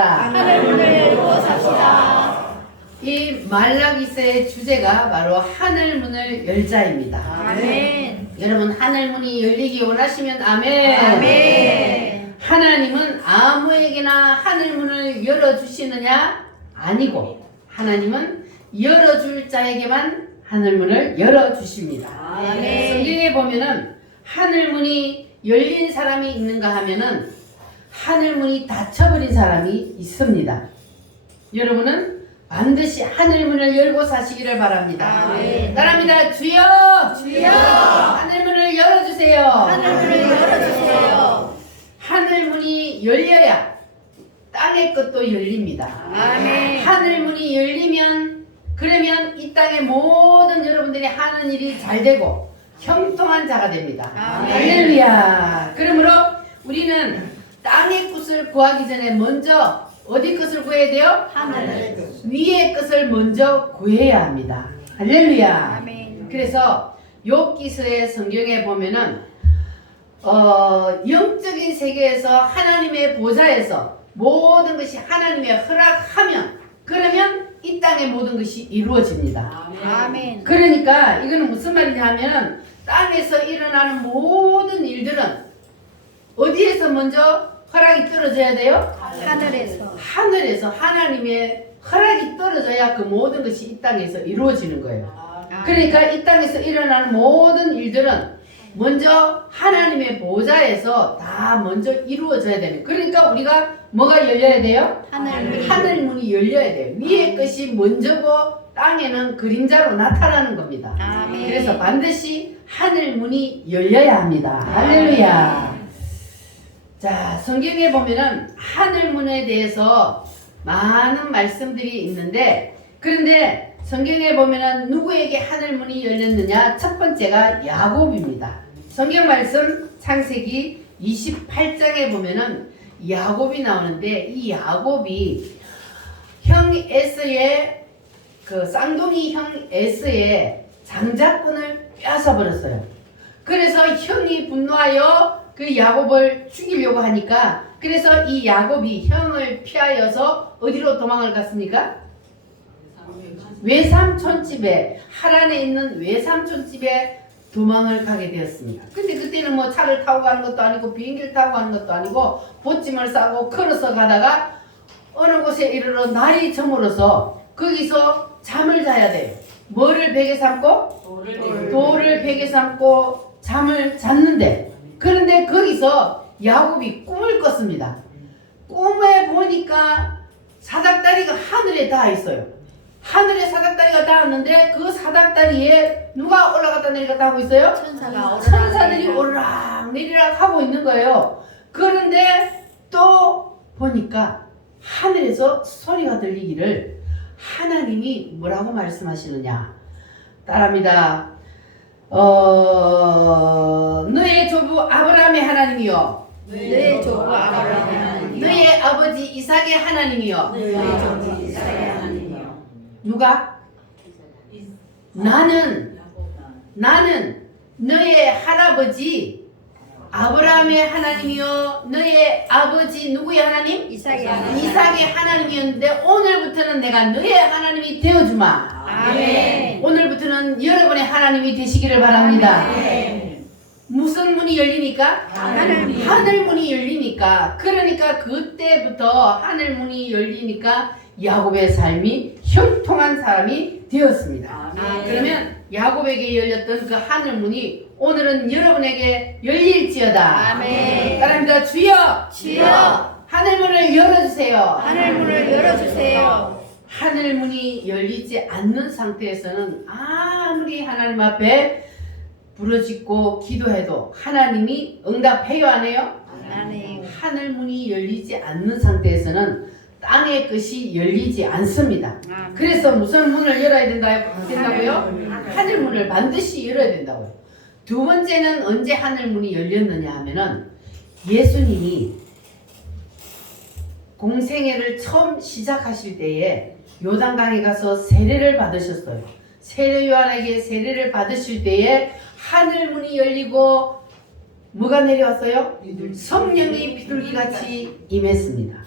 삽시다. 하늘 문을 열고 삽시다. 이 말라기서의 주제가 바로 하늘 문을 열자입니다. 아멘. 여러분 하늘 문이 열리기 원하시면 아멘. 아멘. 하나님은 아무에게나 하늘 문을 열어주시느냐? 아니고 하나님은 열어줄 자에게만 하늘 문을 열어주십니다. 아멘. 성경에 보면은 하늘 문이 열린 사람이 있는가 하면은 하늘 문이 닫혀버린 사람이 있습니다. 여러분은 반드시 하늘 문을 열고 사시기를 바랍니다. 아멘. 따라합니다. 주여! 주여! 하늘 문을 열어주세요. 하늘 문을 열어주세요. 하늘 문이 열려야 땅의 것도 열립니다. 아멘. 하늘 문이 열리면 그러면 이 땅의 모든 여러분들이 하는 일이 잘 되고 형통한 자가 됩니다. 아멘. 할렐루야. 그러므로 우리는 땅의 것을 구하기 전에 먼저 어디 것을 구해야 돼요? 하늘. 위의 것을 먼저 구해야 합니다. 할렐루야. 아멘. 그래서 욥기서의 성경에 보면은 영적인 세계에서 하나님의 보좌에서 모든 것이 하나님의 허락하면 그러면 이 땅의 모든 것이 이루어집니다. 아멘. 그러니까 이거는 무슨 말이냐 하면 땅에서 일어나는 모든 일들은 어디에서 먼저 허락이 떨어져야 돼요? 하늘에서. 하늘에서 하나님의 허락이 떨어져야 그 모든 것이 이 땅에서 이루어지는 거예요. 그러니까 이 땅에서 일어나는 모든 일들은 먼저 하나님의 보좌에서 다 먼저 이루어져야 되는. 그러니까 우리가 뭐가 열려야 돼요? 하늘. 하늘 문이 열려야 돼요. 위의 것이 먼저고 땅에는 그림자로 나타나는 겁니다. 아멘. 그래서 반드시 하늘 문이 열려야 합니다. 할렐루야. 자, 성경에 보면은 하늘 문에 대해서 많은 말씀들이 있는데 그런데 성경에 보면은 누구에게 하늘 문이 열렸느냐? 첫 번째가 야곱입니다. 성경 말씀 창세기 28장에 보면은 야곱이 나오는데 이 야곱이 형 에서의 그 쌍둥이 형 에서의 장자권을 빼앗아 버렸어요. 그래서 형이 분노하여 그 야곱을 죽이려고 하니까 그래서 이 야곱이 형을 피하여서 어디로 도망을 갔습니까? 외삼촌 집에 하란에 있는 외삼촌 집에 도망을 가게 되었습니다. 근데 그때는 뭐 차를 타고 가는 것도 아니고 비행기를 타고 가는 것도 아니고 보찜을 싸고 걸어서 가다가 어느 곳에 이르러 날이 저물어서 거기서 잠을 자야 돼요. 뭐를 베개 삼고? 돌을 베개 삼고 잠을 잤는데 그런데 거기서 야곱이 꿈을 꿨습니다. 꿈에 보니까 사닥다리가 하늘에 닿아 있어요. 하늘에 사닥다리가 닿았는데 그 사닥다리에 누가 올라갔다 내려갔다 하고 있어요? 천사들이 오르락 내리락 하고 있는 거예요. 그런데 또 보니까 하늘에서 소리가 들리기를 하나님이 뭐라고 말씀하시느냐? 따라합니다. 너의 조부 아브라함의 하나님이요. 너의 조부 아브라함의 하나님. 너의 아버지 이삭의 하나님이요. 너의 조부 이삭의 하나님이요. 누가? 나는 너의 할아버지 아브라함의 하나님이요 너의 아버지 누구의 하나님? 이삭의 하나님. 이삭의 하나님이었는데 오늘부터는 내가 너의 하나님이 되어주마. 아멘. 오늘부터는 여러분의 하나님이 되시기를 바랍니다. 아멘. 무슨 문이 열리니까? 하늘 문. 하늘 문이 열리니까. 그러니까 그때부터 하늘 문이 열리니까 야곱의 삶이 형통한 사람이 되었습니다. 아멘. 그러면 야곱에게 열렸던 그 하늘 문이 오늘은 여러분에게 열릴지어다. 아멘. 따라합니다. 주여! 주여! 하늘 문을 열어주세요. 하늘 문을 열어주세요. 하늘 문이 열리지 않는 상태에서는 아무리 하나님 앞에 부르짖고 기도해도 하나님이 응답해요 안 해요? 아멘. 하늘 문이 열리지 않는 상태에서는 땅의 것이 열리지 않습니다. 그래서 무슨 문을 열어야 된다고요? 하늘 문을 반드시 열어야 된다고요. 두 번째는 언제 하늘 문이 열렸느냐 하면은 예수님이 공생애를 처음 시작하실 때에 요단강에 가서 세례를 받으셨어요. 세례 요한에게 세례를 받으실 때에 하늘 문이 열리고 뭐가 내려왔어요? 성령이 비둘기같이 임했습니다.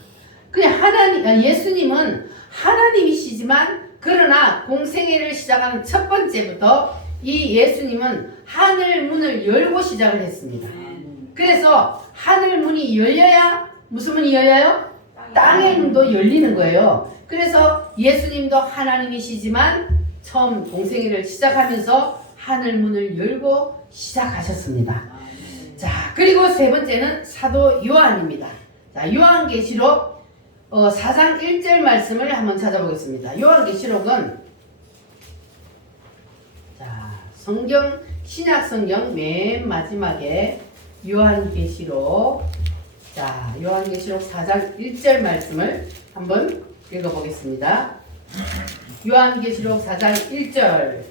그냥 예수님은 하나님이시지만 그러나 공생애를 시작하는 첫 번째부터 이 예수님은 하늘 문을 열고 시작을 했습니다. 그래서 하늘 문이 열려야 무슨 문이 열려요? 땅의 문도 열리는 거예요. 그래서 예수님도 하나님이시지만 처음 공생애를 시작하면서 하늘 문을 열고 시작하셨습니다. 자, 그리고 세 번째는 사도 요한입니다. 자, 요한계시록 4장 1절 말씀을 한번 찾아보겠습니다. 요한계시록은 자, 신약 성경 맨 마지막에 요한계시록 4장 1절 말씀을 한번 읽어보겠습니다. 요한계시록 4장 1절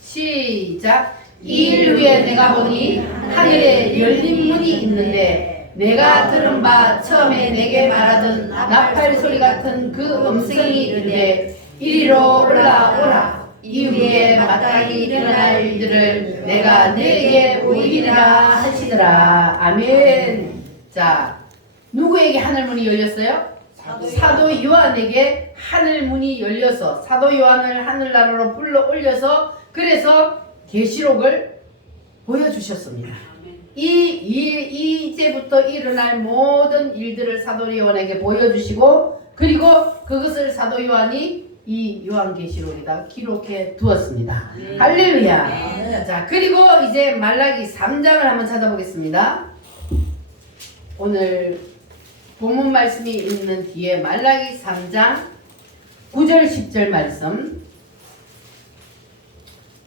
시작. 이 일 후에 내가 보니 하늘에 열린 문이 있는데 내가 들은 바 처음에 내게 말하던 나팔 소리 같은 그 음성이 이르되 이리로 올라오라. 이후에 마땅히 일어날 일들을 내가 너에게 보이리라 하시더라. 아멘. 자, 누구에게 하늘문이 열렸어요? 사도 요한에게 하늘문이 열려서 사도 요한을 하늘나라로 불러 올려서 그래서 계시록을 보여주셨습니다. 이제부터 일어날 모든 일들을 사도 요한에게 보여주시고 그리고 그것을 사도 요한이 이 요한계시록에다 기록해 두었습니다. 할렐루야. 자, 그리고 이제 말라기 3장을 한번 찾아보겠습니다. 오늘 본문 말씀이 있는 뒤에 말라기 3장 9절 10절 말씀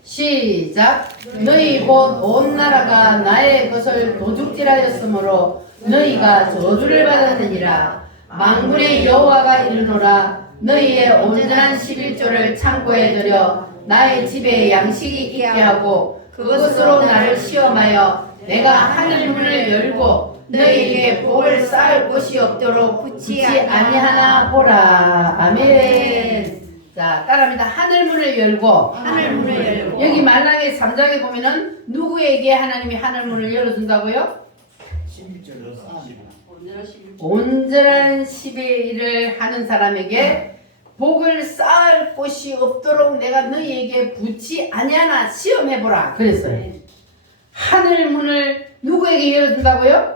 시작. 너희 곧 온 나라가 나의 것을 도둑질하였으므로 너희가 저주를 받았느니라. 만군의 여호와가 이르노라. 너희의 온전한 11조를 창고에 들여 나의 집에 양식이 있게 하고 그것으로 나를 시험하여 내가 하늘문을 열고 너희에게 복을 쌓을 곳이 없도록 붙지 아니하나 보라. 아멘. 자, 따라합니다. 하늘문을 열고 여기 말라기 3장에 보면은 누구에게 하나님이 하늘문을 열어준다고요? 온전한 11일을 하는 사람에게 복을 쌓을 곳이 없도록 내가 너희에게 붙지 아니하나 시험해보라 그랬어요. 하늘문을 누구에게 열어준다고요?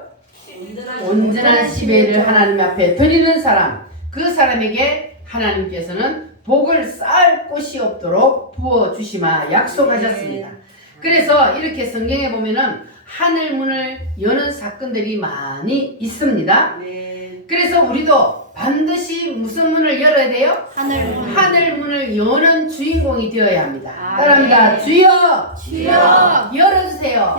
온전한 11일을 하나님 앞에 드리는 사람, 그 사람에게 하나님께서는 복을 쌓을 곳이 없도록 부어주시마 약속하셨습니다. 그래서 이렇게 성경에 보면은 하늘문을 여는 사건들이 많이 있습니다. 그래서 우리도 반드시 무슨 문을 열어야 돼요? 하늘문을 여는 주인공이 되어야 합니다. 따라합니다. 주여 열어주세요.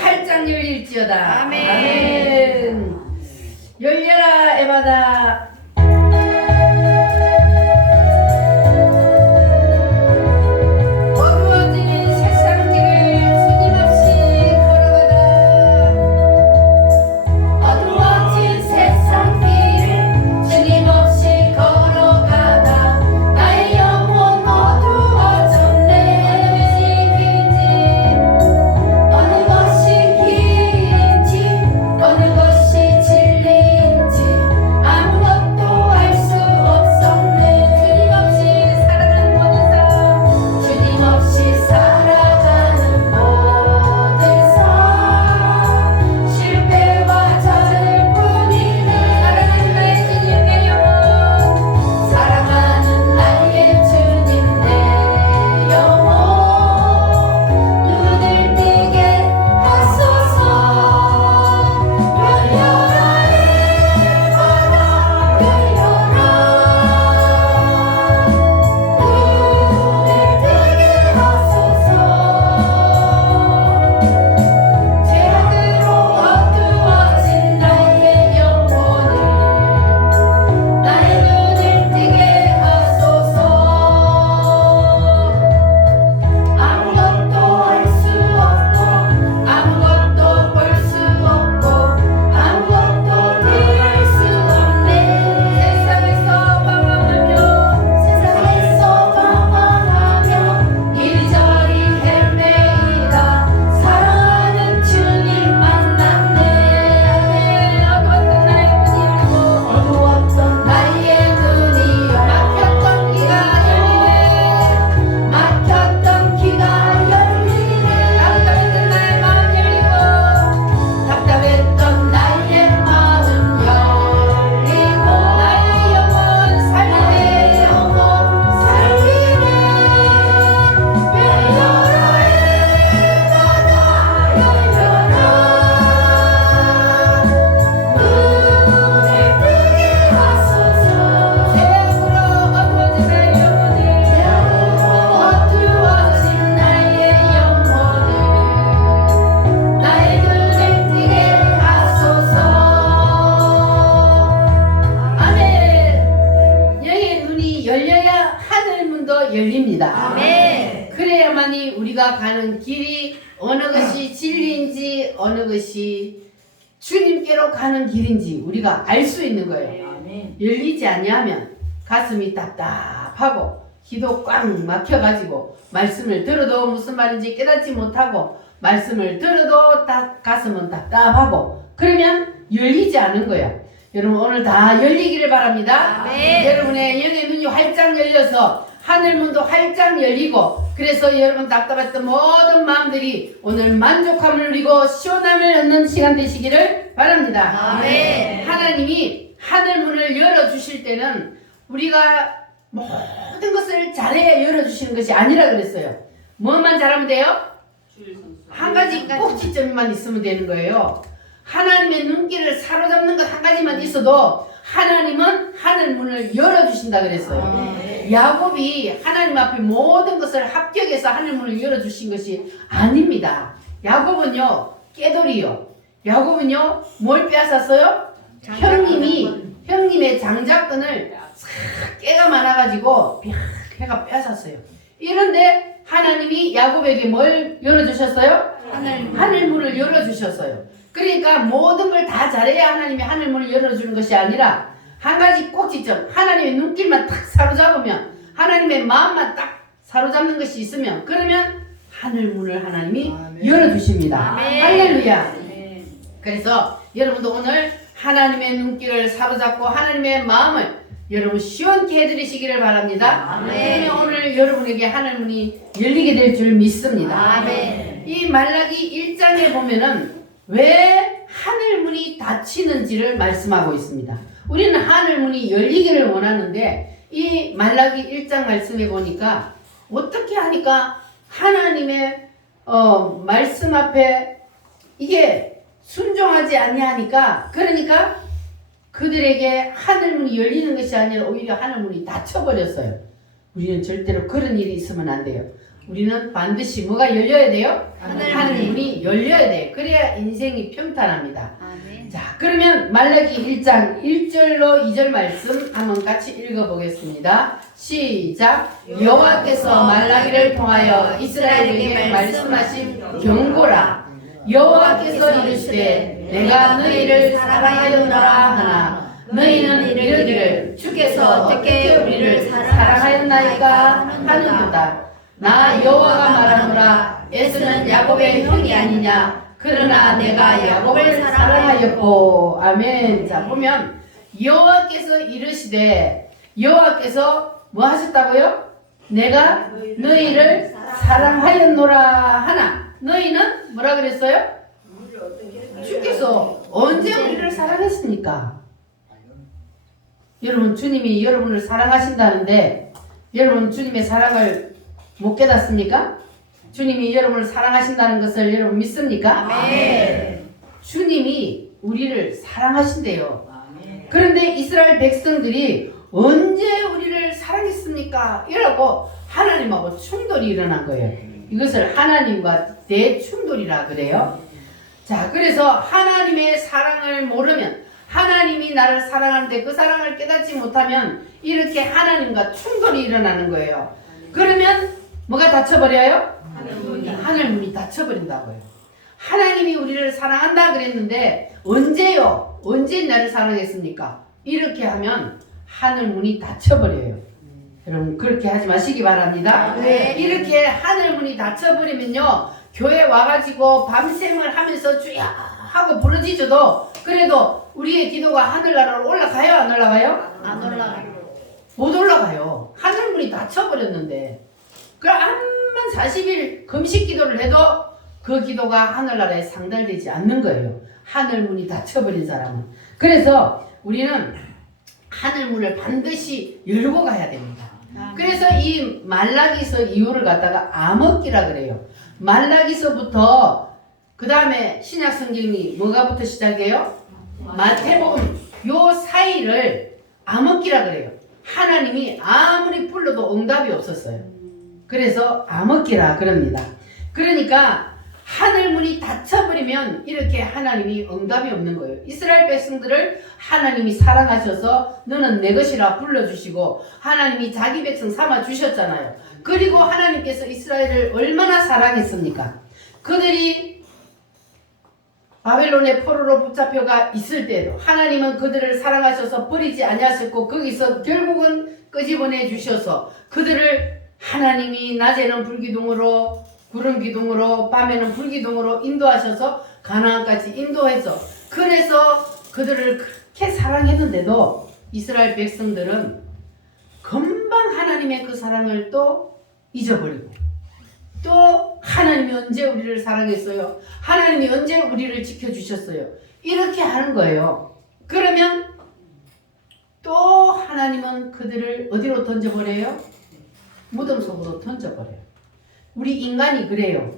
활짝 열릴지어다. 아멘. 열려라 에바다. 어느 것이 진리인지 아무것도 열립니다. 아멘. 그래야만이 우리가 가는 길이 어느 것이 진리인지 어느 것이 주님께로 가는 길인지 우리가 알 수 있는 거예요. 열리지 아니하면 가슴이 답답하고 기도 꽉 막혀가지고 말씀을 들어도 무슨 말인지 깨닫지 못하고 말씀을 들어도 가슴은 답답하고 그러면 열리지 않은 거야. 여러분 오늘 다 열리기를 바랍니다. 아멘. 여러분의 영의 눈이 활짝 열려서 하늘문도 활짝 열리고 그래서 여러분 답답했던 모든 마음들이 오늘 만족함을 누리고 시원함을 얻는 시간 되시기를 바랍니다. 아멘. 하나님이 하늘문을 열어주실 때는 우리가 모든 것을 잘해야 열어주시는 것이 아니라 그랬어요. 뭐만 잘하면 돼요? 한 가지 꼭지점만 있으면 되는 거예요. 하나님의 눈길을 사로잡는 것 한 가지만 있어도 하나님은 하늘문을 열어주신다 그랬어요. 야곱이 하나님 앞에 모든 것을 합격해서 하늘문을 열어주신 것이 아닙니다. 야곱은요 깨돌이요. 야곱은요 뭘 빼앗았어요? 형님의 장자권을 싹 깨가 많아가지고 걔가 빼앗았어요. 이런데 하나님이 야곱에게 뭘 열어주셨어요? 하늘문을 열어주셨어요. 그러니까 모든 걸 다 잘해야 하나님이 하늘문을 열어주는 것이 아니라 한 가지 꼭지점 하나님의 눈길만 딱 사로잡으면 하나님의 마음만 딱 사로잡는 것이 있으면 그러면 하늘문을 하나님이 열어주십니다. 아멘. 할렐루야. 그래서 여러분도 오늘 하나님의 눈길을 사로잡고 하나님의 마음을 여러분 시원케 해드리시기를 바랍니다. 아멘. 그러면 오늘 여러분에게 하늘문이 열리게 될 줄 믿습니다. 아멘. 이 말라기 1장에 보면은 왜 하늘문이 닫히는지를 말씀하고 있습니다. 우리는 하늘문이 열리기를 원하는데 이 말라기 1장 말씀에 보니까 어떻게 하니까 하나님의 말씀 앞에 이게 순종하지 아니하니까 그러니까 그들에게 하늘문이 열리는 것이 아니라 오히려 하늘문이 닫혀버렸어요. 우리는 절대로 그런 일이 있으면 안 돼요. 우리는 반드시 뭐가 열려야 돼요? 하늘문이 열려야 돼요. 그래야 인생이 평탄합니다. 아멘. 자, 그러면 말라기 1장 1절로 2절 말씀 한번 같이 읽어보겠습니다. 시작. 여호와께서 말라기를 통하여 이스라엘에게 말씀하신 경고라. 여호와께서 이르시되 내가 너희를 사랑하였노라 하나 너희는 이르기를 주께서 어떻게 우리를 사랑하였나이까 하는도다. 나 여호와가 말하노라. 에서는 야곱의 형이 아니냐. 그러나 내가 야곱을 사랑하였고. 아멘. 자 보면 여호와께서 이르시되 여호와께서 뭐 하셨다고요? 내가 너희를 사랑하였노라 하나 너희는 뭐라 그랬어요? 주께서 언제 우리를 사랑했습니까? 여러분 주님이 여러분을 사랑하신다는데 여러분 주님의 사랑을 못 깨닫습니까? 주님이 여러분을 사랑하신다는 것을 여러분 믿습니까? 아멘. 주님이 우리를 사랑하신대요. 그런데 이스라엘 백성들이 언제 우리를 사랑했습니까? 이러고 하나님하고 충돌이 일어난 거예요. 이것을 하나님과 대충돌이라 그래요. 자, 그래서 하나님의 사랑을 모르면 하나님이 나를 사랑하는데 그 사랑을 깨닫지 못하면 이렇게 하나님과 충돌이 일어나는 거예요. 그러면 뭐가 닫혀버려요? 하늘문이 닫혀버린다고요. 하나님이 우리를 사랑한다 그랬는데 언제요? 언제 나를 사랑했습니까? 이렇게 하면 하늘문이 닫혀버려요. 여러분 그렇게 하지 마시기 바랍니다. 네. 이렇게 하늘문이 닫혀버리면요 교회 와가지고 밤샘을 하면서 주야 하고 부르짖어도 그래도 우리의 기도가 하늘나라로 올라가요? 안 올라가요? 안 올라가요. 못 올라가요. 하늘문이 닫혀버렸는데 그럼 암만 40일 금식 기도를 해도 그 기도가 하늘나라에 상달되지 않는 거예요. 하늘문이 닫혀버린 사람은. 그래서 우리는 하늘문을 반드시 열고 가야 됩니다. 그래서 이 말라기서 이유를 갖다가 암흑기라 그래요. 말라기서부터 그 다음에 신약성경이 뭐가부터 시작해요? 마태복음 요 사이를 암흑기라 그래요. 하나님이 아무리 불러도 응답이 없었어요. 그래서 암흑기라 그럽니다. 그러니까 하늘 문이 닫혀버리면 이렇게 하나님이 응답이 없는 거예요. 이스라엘 백성들을 하나님이 사랑하셔서 너는 내 것이라 불러주시고 하나님이 자기 백성 삼아 주셨잖아요. 그리고 하나님께서 이스라엘을 얼마나 사랑했습니까? 그들이 바벨론의 포로로 붙잡혀가 있을 때도 하나님은 그들을 사랑하셔서 버리지 아니하셨고 거기서 결국은 끄집어내 주셔서 그들을 하나님이 낮에는 불기둥으로 구름 기둥으로 밤에는 불기둥으로 인도하셔서 가나안까지 인도해서 그래서 그들을 그렇게 사랑했는데도 이스라엘 백성들은 금방 하나님의 그 사랑을 또 잊어버리고 또 하나님이 언제 우리를 사랑했어요? 하나님이 언제 우리를 지켜주셨어요? 이렇게 하는 거예요. 그러면 또 하나님은 그들을 어디로 던져버려요? 무덤 속으로 던져버려요. 우리 인간이 그래요.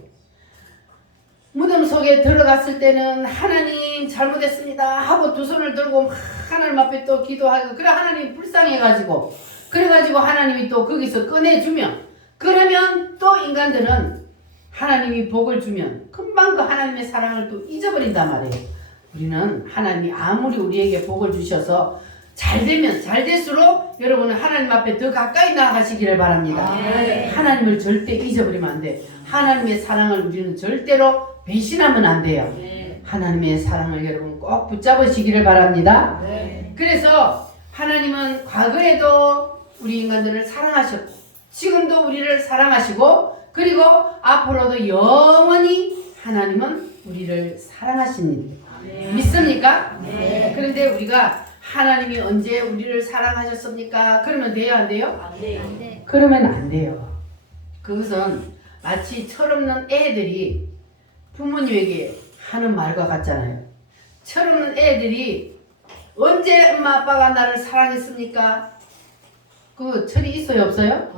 무덤 속에 들어갔을 때는 하나님 잘못했습니다 하고 두 손을 들고 막 하나님 앞에 또 기도하고 그래 하나님이 불쌍해가지고 그래가지고 하나님이 또 거기서 꺼내주면 그러면 또 인간들은 하나님이 복을 주면 금방 그 하나님의 사랑을 또 잊어버린단 말이에요. 우리는 하나님이 아무리 우리에게 복을 주셔서 잘 되면 잘 될수록 여러분은 하나님 앞에 더 가까이 나아가시기를 바랍니다. 하나님을 절대 잊어버리면 안 돼. 하나님의 사랑을 우리는 절대로 배신하면 안 돼요. 하나님의 사랑을 여러분 꼭 붙잡으시기를 바랍니다. 그래서 하나님은 과거에도 우리 인간들을 사랑하셨고 지금도 우리를 사랑하시고 그리고 앞으로도 영원히 하나님은 우리를 사랑하십니다. 믿습니까? 그런데 우리가 하나님이 언제 우리를 사랑하셨습니까? 그러면 돼요? 안 돼요? 네. 그러면 안 돼요. 그것은 마치 철없는 애들이 부모님에게 하는 말과 같잖아요. 철없는 애들이 언제 엄마 아빠가 나를 사랑했습니까? 그 철이 있어요? 없어요?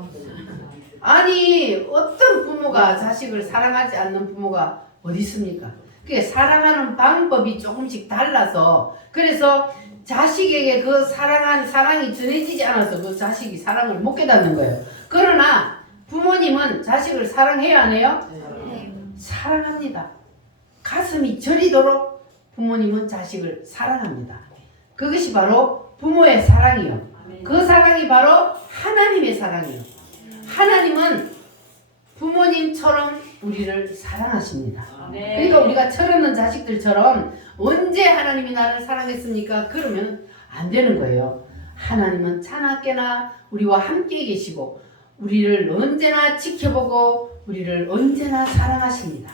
아니 어떤 부모가 자식을 사랑하지 않는 부모가 어디 있습니까? 그게 사랑하는 방법이 조금씩 달라서 그래서 자식에게 그 사랑이 전해지지 않아서 그 자식이 사랑을 못 깨닫는 거예요. 그러나 부모님은 자식을 사랑해야 안 해요? 사랑합니다. 가슴이 저리도록 부모님은 자식을 사랑합니다. 그것이 바로 부모의 사랑이요. 그 사랑이 바로 하나님의 사랑이요. 하나님은 부모님처럼 우리를 사랑하십니다. 그러니까 우리가 철없는 자식들처럼 언제 하나님이 나를 사랑했습니까? 그러면 안 되는 거예요. 하나님은 차나깨나 우리와 함께 계시고 우리를 언제나 지켜보고 우리를 언제나 사랑하십니다.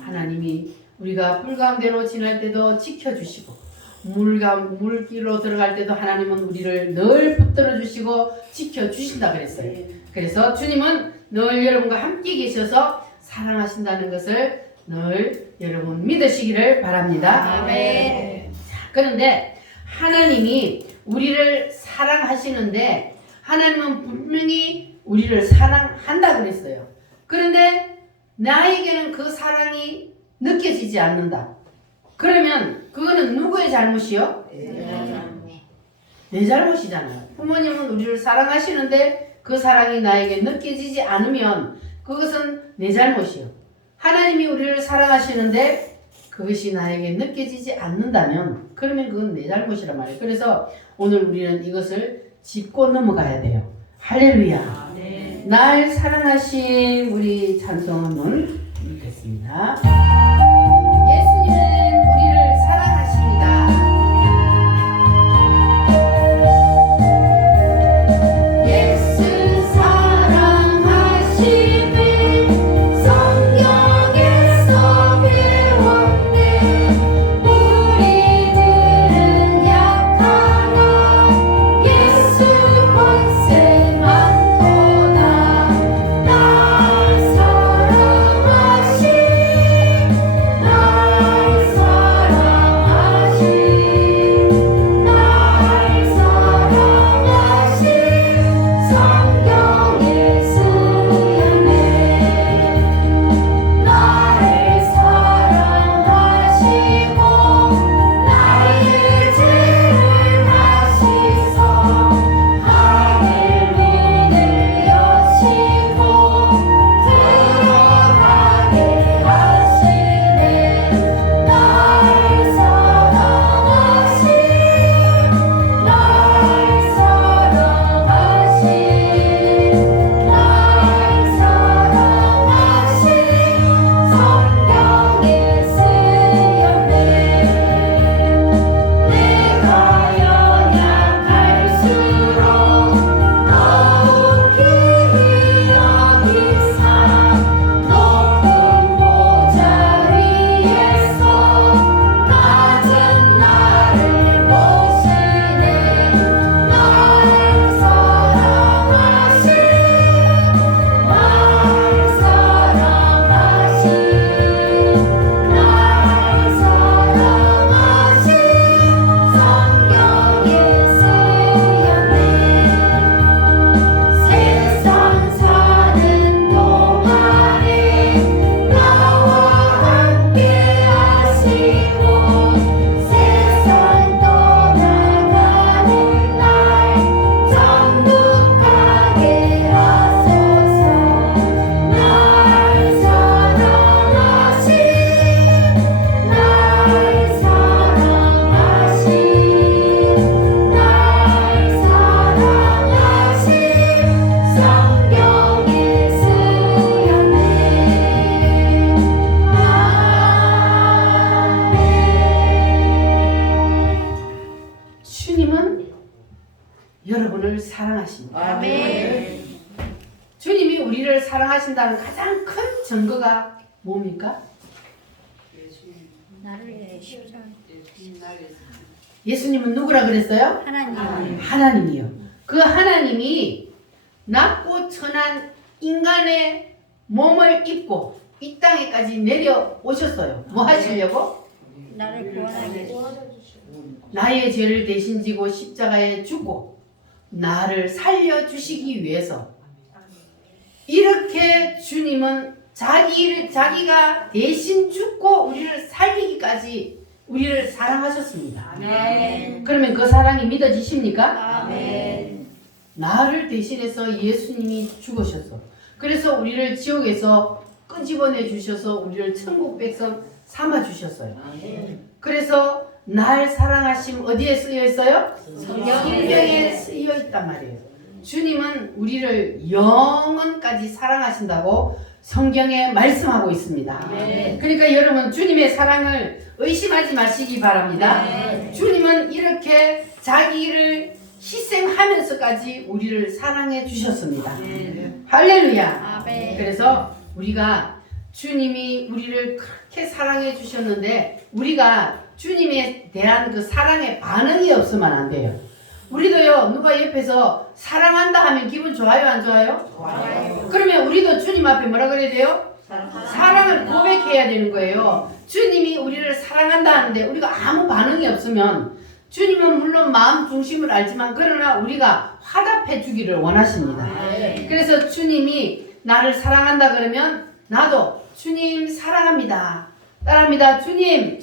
하나님이 우리가 불 가운데로 지날 때도 지켜주시고 물길로 들어갈 때도 하나님은 우리를 늘 붙들어 주시고 지켜주신다 그랬어요. 그래서 주님은 늘 여러분과 함께 계셔서 사랑하신다는 것을 늘 여러분 믿으시기를 바랍니다. 아멘. 그런데 하나님이 우리를 사랑하시는데 하나님은 분명히 우리를 사랑한다 그랬어요. 그런데 나에게는 그 사랑이 느껴지지 않는다. 그러면 그거는 누구의 잘못이요? 내 잘못이잖아요. 부모님은 우리를 사랑하시는데 그 사랑이 나에게 느껴지지 않으면 그것은 내 잘못이요. 하나님이 우리를 사랑하시는데 그것이 나에게 느껴지지 않는다면 그러면 그건 내 잘못이란 말이에요. 그래서 오늘 우리는 이것을 짚고 넘어가야 돼요. 할렐루야. 날 사랑하신 우리 찬송 한번 읽겠습니다. 예수님은 우리를 사랑하십니다. 예수 사랑하심을 성경에서 배웠네. 우리들은 약하나 예수 권세 많도다. 날 사랑하신 우리를 사랑하신다는 가장 큰 증거가 뭡니까? 나를 위해 십자가. 예수님은 누구라 그랬어요? 하나님. 하나님이요. 그 하나님이 낮고 천한 인간의 몸을 입고 이 땅에까지 내려오셨어요. 뭐 하시려고? 나를 구원하기. 나의 죄를 대신 지고 십자가에 죽고 나를 살려주시기 위해서 이렇게 주님은 자기가 대신 죽고 우리를 살리기까지 우리를 사랑하셨습니다. 아멘. 그러면 그 사랑이 믿어지십니까? 아멘. 나를 대신해서 예수님이 죽으셨어. 그래서 우리를 지옥에서 끄집어내 주셔서 우리를 천국 백성 삼아 주셨어요. 그래서 날 사랑하심 어디에 쓰여 있어요? 성경에 쓰여 있단 말이에요. 주님은 우리를 영원까지 사랑하신다고 성경에 말씀하고 있습니다. 그러니까 여러분 주님의 사랑을 의심하지 마시기 바랍니다. 주님은 이렇게 자기를 희생하면서까지 우리를 사랑해 주셨습니다. 할렐루야. 아멘. 그래서 우리가 주님이 우리를 그렇게 사랑해 주셨는데 우리가 주님에 대한 그 사랑의 반응이 없으면 안 돼요. 우리도요, 누가 옆에서 사랑한다 하면 기분 좋아요, 안 좋아요? 좋아요. 그러면 우리도 주님 앞에 뭐라 그래야 돼요? 사랑을 고백해야 되는 거예요. 주님이 우리를 사랑한다 하는데 우리가 아무 반응이 없으면 주님은 물론 마음 중심을 알지만 그러나 우리가 화답해 주기를 원하십니다. 그래서 주님이 나를 사랑한다 그러면 나도 주님 사랑합니다. 따라합니다. 주님,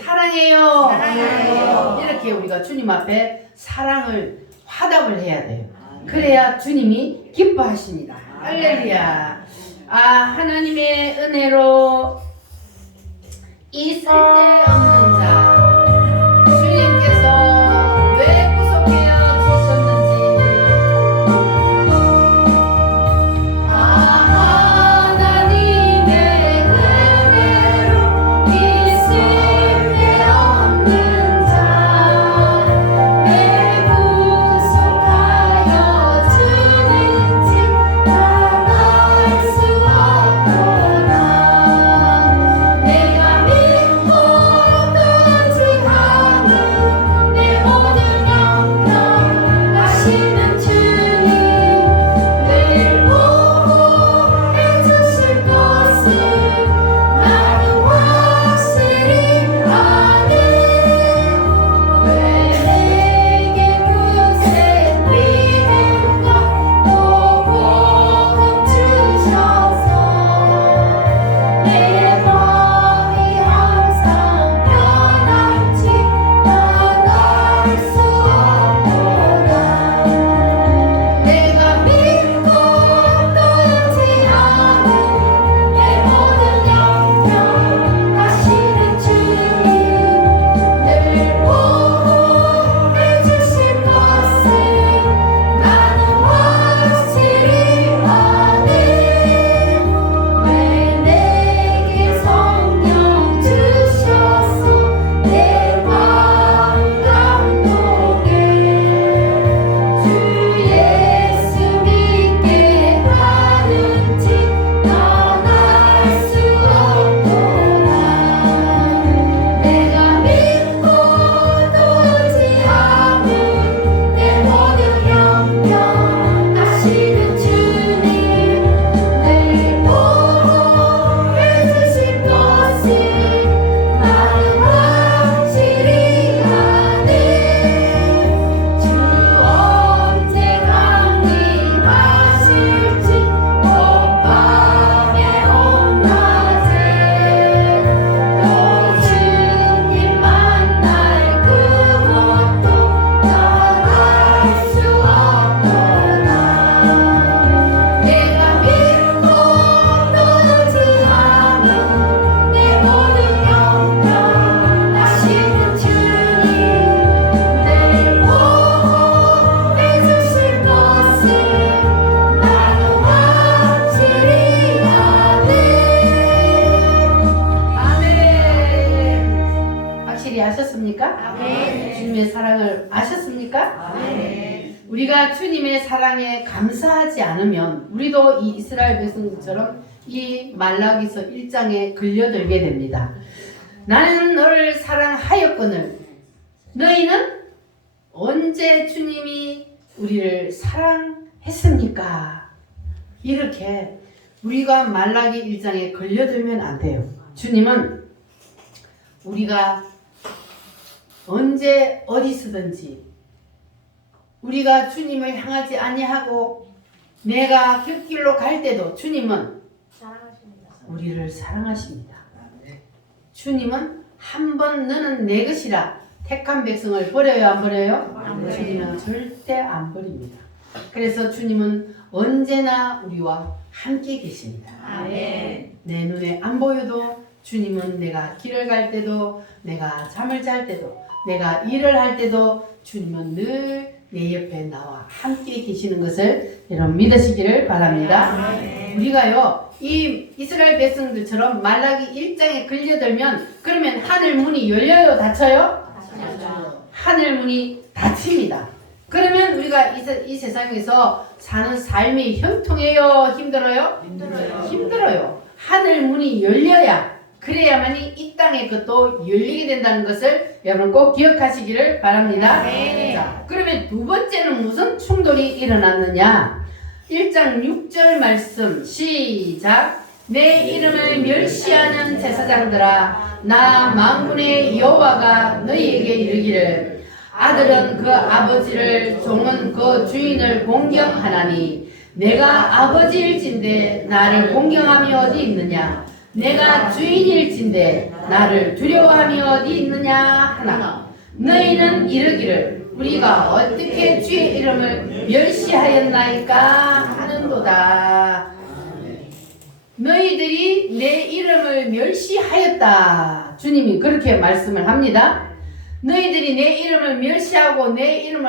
사랑해요. 사랑해요. 이렇게 우리가 주님 앞에 사랑을 화답을 해야 돼요. 그래야 주님이 기뻐하십니다. 할렐루야. 하나님의 은혜로 이 쓸데없는 자 주님께서 왜 구속하여 주셨는지 하나님의 은혜로 이 쓸데없는 자 왜 구속하여 주는지 나갈 수 없구나. 내가 믿고 또 우리가 주님의 사랑에 감사하지 않으면 우리도 이 이스라엘 백성들처럼 이 말라기서 1장에 걸려들게 됩니다. 나는 너를 사랑하였거늘 너희는 언제 주님이 우리를 사랑했습니까? 이렇게 우리가 말라기 1장에 걸려들면 안 돼요. 주님은 우리가 언제 어디서든지 우리가 주님을 향하지 아니하고 내가 곁길로 갈 때도 주님은 우리를 사랑하십니다. 주님은 한 번 너는 내 것이라 택한 백성을 버려요, 안 버려요? 주님은 절대 안 버립니다. 그래서 주님은 언제나 우리와 함께 계십니다. 내 눈에 안 보여도 주님은 내가 길을 갈 때도 내가 잠을 잘 때도 내가 일을 할 때도 주님은 늘 내 옆에 나와 함께 계시는 것을 여러분 믿으시기를 바랍니다. 우리가요 이 이스라엘 백성들처럼 말라기 1장에 걸려들면 그러면 하늘 문이 열려요, 닫혀요? 하늘 문이 닫힙니다. 그러면 우리가 이 세상에서 사는 삶이 형통해요, 힘들어요? 힘들어요. 하늘 문이 열려야 그래야만이 이 땅의 것도 열리게 된다는 것을 여러분 꼭 기억하시기를 바랍니다. 자, 그러면 두 번째는 무슨 충돌이 일어났느냐? 1장 6절 말씀 시작. 내 이름을 멸시하는 제사장들아 나 만군의 여호와가 너희에게 이르기를 아들은 그 아버지를 종은 그 주인을 공경하나니 내가 아버지일진데 나를 공경함이 어디 있느냐 내가 주인일진데 나를 두려워함이 어디 있느냐 하나 너희는 이르기를 우리가 어떻게 주의 이름을 멸시하였나이까 하는도다. 너희들이 내 이름을 멸시하였다. 주님이 그렇게 말씀을 합니다. 너희들이 내 이름을 멸시하고 내 이름을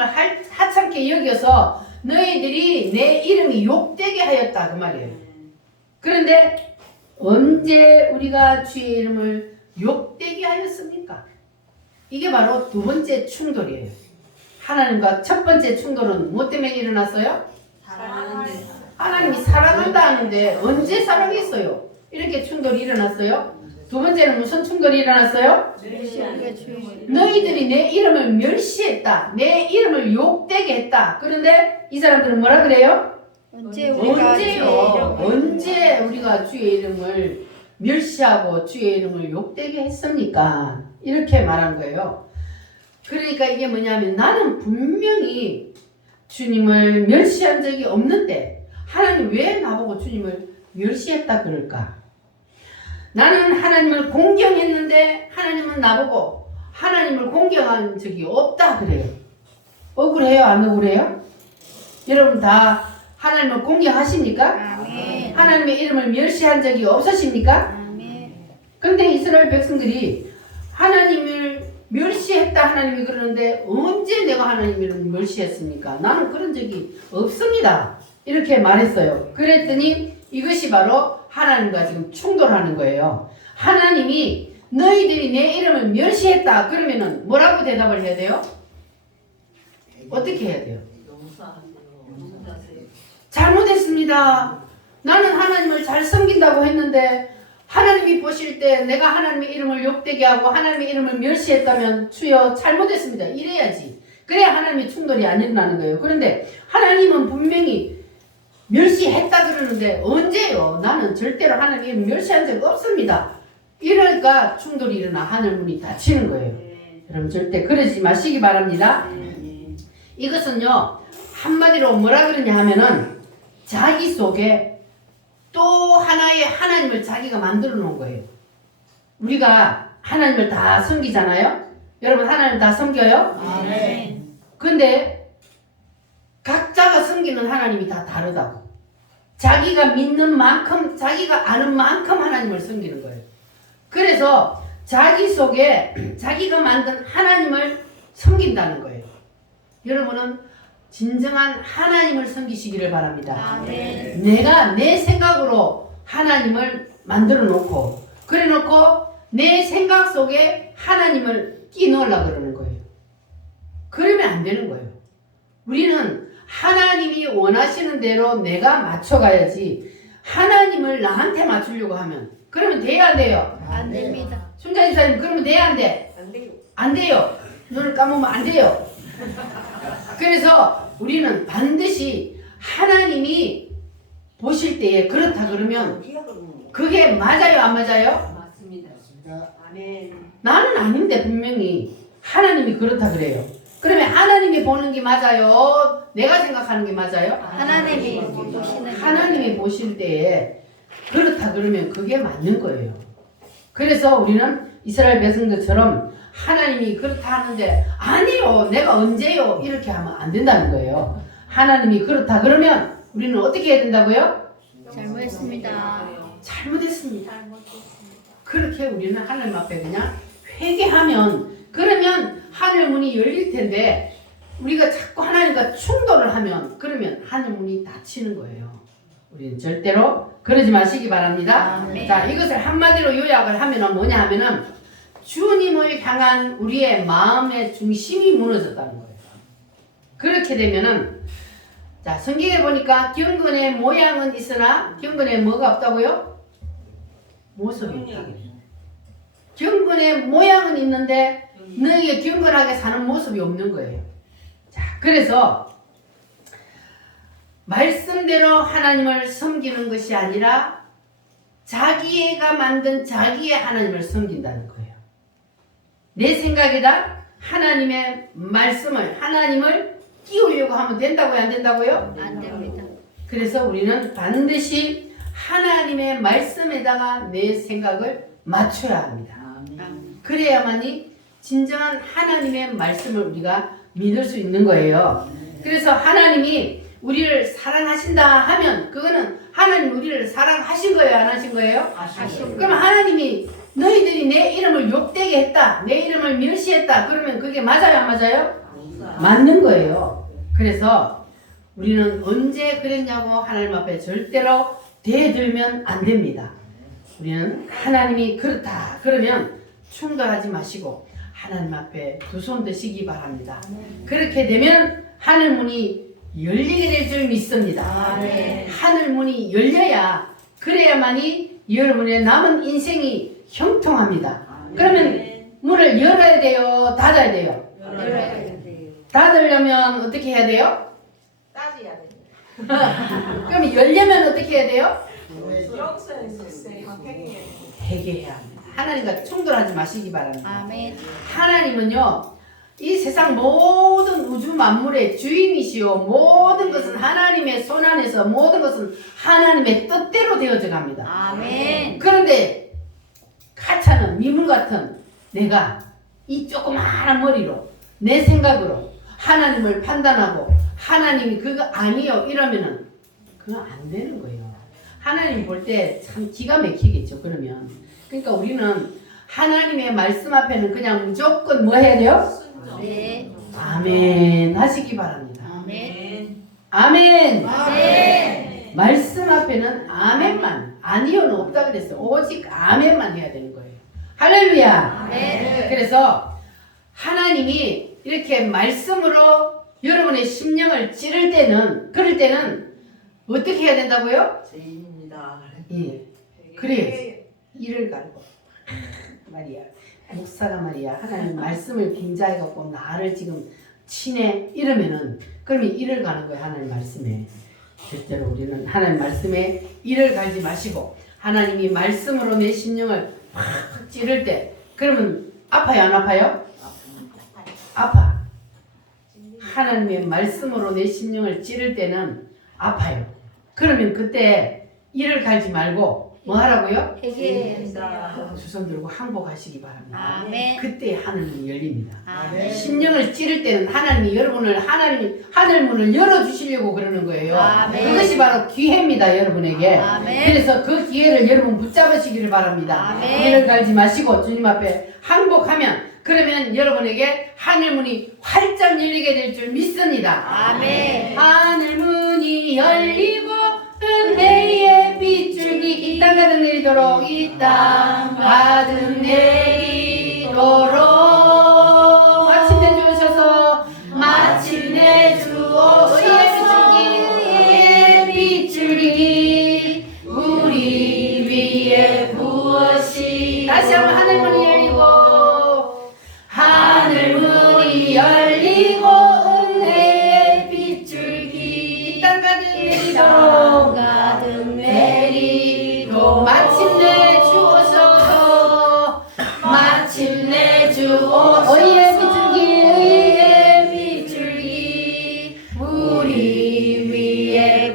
하찮게 여겨서 너희들이 내 이름이 욕되게 하였다 그 말이에요. 그런데 언제 우리가 주의 이름을 욕되게 하였습니까? 이게 바로 두 번째 충돌이에요. 하나님과 첫 번째 충돌은 뭐 때문에 일어났어요? 하나님이 사랑한다 하는데 언제 사랑했어요? 이렇게 충돌이 일어났어요. 두 번째는 무슨 충돌이 일어났어요? 너희들이 내 이름을 멸시했다. 내 이름을 욕되게 했다. 그런데 이 사람들은 뭐라 그래요? 언제요? 언제 우리가 주의 이름을 멸시하고 주의 이름을 욕되게 했습니까? 이렇게 말한 거예요. 그러니까 이게 뭐냐면 나는 분명히 주님을 멸시한 적이 없는데 하나님 왜 나보고 주님을 멸시했다 그럴까? 나는 하나님을 공경했는데 하나님은 나보고 하나님을 공경한 적이 없다 그래요. 억울해요? 안 억울해요? 여러분 다 하나님을 공경하십니까? 아멘. 하나님의 이름을 멸시한 적이 없으십니까? 그런데 이스라엘 백성들이 하나님을 멸시했다 하나님이 그러는데 언제 내가 하나님을 멸시했습니까? 나는 그런 적이 없습니다. 이렇게 말했어요. 그랬더니 이것이 바로 하나님과 지금 충돌하는 거예요. 하나님이 너희들이 내 이름을 멸시했다 그러면은 뭐라고 대답을 해야 돼요? 어떻게 해야 돼요? 잘못했습니다. 나는 하나님을 잘 섬긴다고 했는데 하나님이 보실 때 내가 하나님의 이름을 욕되게 하고 하나님의 이름을 멸시했다면 주여 잘못했습니다. 이래야지. 그래야 하나님의 충돌이 안 일어나는 거예요. 그런데 하나님은 분명히 멸시했다 그러는데 언제요? 나는 절대로 하나님의 이름을 멸시한 적 없습니다. 이러니까 충돌이 일어나 하늘문이 닫히는 거예요. 여러분 절대 그러지 마시기 바랍니다. 이것은요 한마디로 뭐라 그러냐 하면은 자기 속에 또 하나의 하나님을 자기가 만들어 놓은 거예요. 우리가 하나님을 다 섬기잖아요. 여러분 하나님 다 섬겨요? 아멘. 근데 각자가 섬기는 하나님이 다 다르다고. 자기가 믿는 만큼 자기가 아는 만큼 하나님을 섬기는 거예요. 그래서 자기 속에 자기가 만든 하나님을 섬긴다는 거예요. 여러분은 진정한 하나님을 섬기시기를 바랍니다. 아멘. 내가 내 생각으로 하나님을 만들어 놓고 그래 놓고 내 생각 속에 하나님을 끼 넣으려고 그러는 거예요. 그러면 안 되는 거예요. 우리는 하나님이 원하시는 대로 내가 맞춰가야지 하나님을 나한테 맞추려고 하면 그러면 돼야 안 돼요? 안 됩니다. 순자 집사님 그러면 돼야 안 돼? 안 돼요. 눈을 감으면 안 돼요. 그래서 우리는 반드시 하나님이 보실 때에 그렇다 그러면 그게 맞아요 안 맞아요? 맞습니다. 아멘. 나는 아닌데 분명히 하나님이 그렇다 그래요. 그러면 하나님이 보는 게 맞아요? 내가 생각하는 게 맞아요? 하나님이 보시는 하나님이 보실 때에 그렇다 그러면 그게 맞는 거예요. 그래서 우리는 이스라엘 백성들처럼 하나님이 그렇다 하는데 아니요 내가 언제요 이렇게 하면 안 된다는 거예요. 하나님이 그렇다 그러면 우리는 어떻게 해야 된다고요? 잘못했습니다. 잘못했습니다. 그렇게 우리는 하나님 앞에 그냥 회개하면 그러면 하늘 문이 열릴 텐데 우리가 자꾸 하나님과 충돌을 하면 그러면 하늘 문이 닫히는 거예요. 우리는 절대로 그러지 마시기 바랍니다. 아멘. 자, 이것을 한마디로 요약을 하면은 뭐냐 하면은 주님을 향한 우리의 마음의 중심이 무너졌다는 거예요. 그렇게 되면은 자, 성경에 보니까 경건의 모양은 있으나 경건에 뭐가 없다고요? 모습이 있다. 경건의 모양은 있는데 너에게 경건하게 사는 모습이 없는 거예요. 자, 그래서 말씀대로 하나님을 섬기는 것이 아니라 자기애가 만든 자기의 하나님을 섬긴다는 거예요. 내 생각에다 하나님의 말씀을 하나님을 끼우려고 하면 된다고요? 안 된다고요? 안 됩니다. 그래서 우리는 반드시 하나님의 말씀에다가 내 생각을 맞춰야 합니다. 그래야만이 진정한 하나님의 말씀을 우리가 믿을 수 있는 거예요. 그래서 하나님이 우리를 사랑하신다 하면 그거는 하나님 우리를 사랑하신 거예요? 안 하신 거예요? 그럼 하나님이 너희들이 내 이름을 욕되게 했다. 내 이름을 멸시했다. 그러면 그게 맞아요? 안 맞아요? 맞는 거예요. 그래서 우리는 언제 그랬냐고 하나님 앞에 절대로 대들면 안 됩니다. 우리는 하나님이 그렇다 그러면 충돌하지 마시고 하나님 앞에 두 손 드시기 바랍니다. 그렇게 되면 하늘 문이 열리게 될 줄 믿습니다. 하늘 문이 열려야 그래야만이 여러분의 남은 인생이 형통합니다. 그러면 문을 열어야 돼요? 닫아야 돼요? 닫으려면 어떻게 해야 돼요? 따져야 돼. 그럼 열려면 어떻게 해야 돼요? 영선에서 회개해야 돼. 회개해야 합니다. 하나님과 충돌하지 마시기 바랍니다. 아멘. 하나님은요, 이 세상 모든 우주 만물의 주인이시오. 모든 것은 하나님의 손 안에서 모든 것은 하나님의 뜻대로 되어져 갑니다. 아멘. 그런데 가차는 미물 같은 내가 이 조그마한 머리로 내 생각으로 하나님을 판단하고 하나님이 그거 아니요 이러면은 그건 안 되는 거예요. 하나님 볼 때 참 기가 막히겠죠. 그러면 그러니까 우리는 하나님의 말씀 앞에는 그냥 무조건 뭐 해야 돼요? 네. 아멘 하시기 바랍니다. 아멘. 아멘. 아멘. 말씀 앞에는 아멘만 아니요는 없다 그랬어요. 오직 아멘만 해야 되는 거예요. 할렐루야. 아멘. 그래서 하나님이 이렇게 말씀으로 여러분의 심령을 찌를 때는 그럴 때는 어떻게 해야 된다고요? 죄인입니다. 예. 그래야지. 이를 갈고 말이야. 목사가 말이야. 하나님 말씀을 빙자해갖고 나를 지금 치네 이러면은 그러면 이를 가는 거야. 하나님 말씀에. 절대로 우리는 하나님 말씀에 이를 갈지 마시고 하나님이 말씀으로 내 심령을 팍 찌를 때 그러면 아파요? 안 아파요? 아파. 하나님의 말씀으로 내 심령을 찌를 때는 아파요. 그러면 그때 이를 갈지 말고 뭐 하라고요? 회개합니다. 두 손 들고 항복하시기 바랍니다. 아멘. 그때 하늘문이 열립니다. 아멘. 심령을 찌를 때는 하나님이 여러분을 하늘문을 열어주시려고 그러는 거예요. 아멘. 그것이 바로 기회입니다, 여러분에게. 아멘. 그래서 그 기회를 여러분 붙잡으시기를 바랍니다. 아멘. 이를 갈지 마시고 주님 앞에 항복하면 그러면 여러분에게 하늘문이 활짝 열리게 될 줄 믿습니다. 아멘. 하늘문이 열리고 은혜의 빗줄기 이 땅 가득 내리도록 이 땅 가득 내리도록 마침내 주셔서 마침내 주어 의의 마침내 주오셔서 마침내 주오셔서 의의 비줄기 우리 위에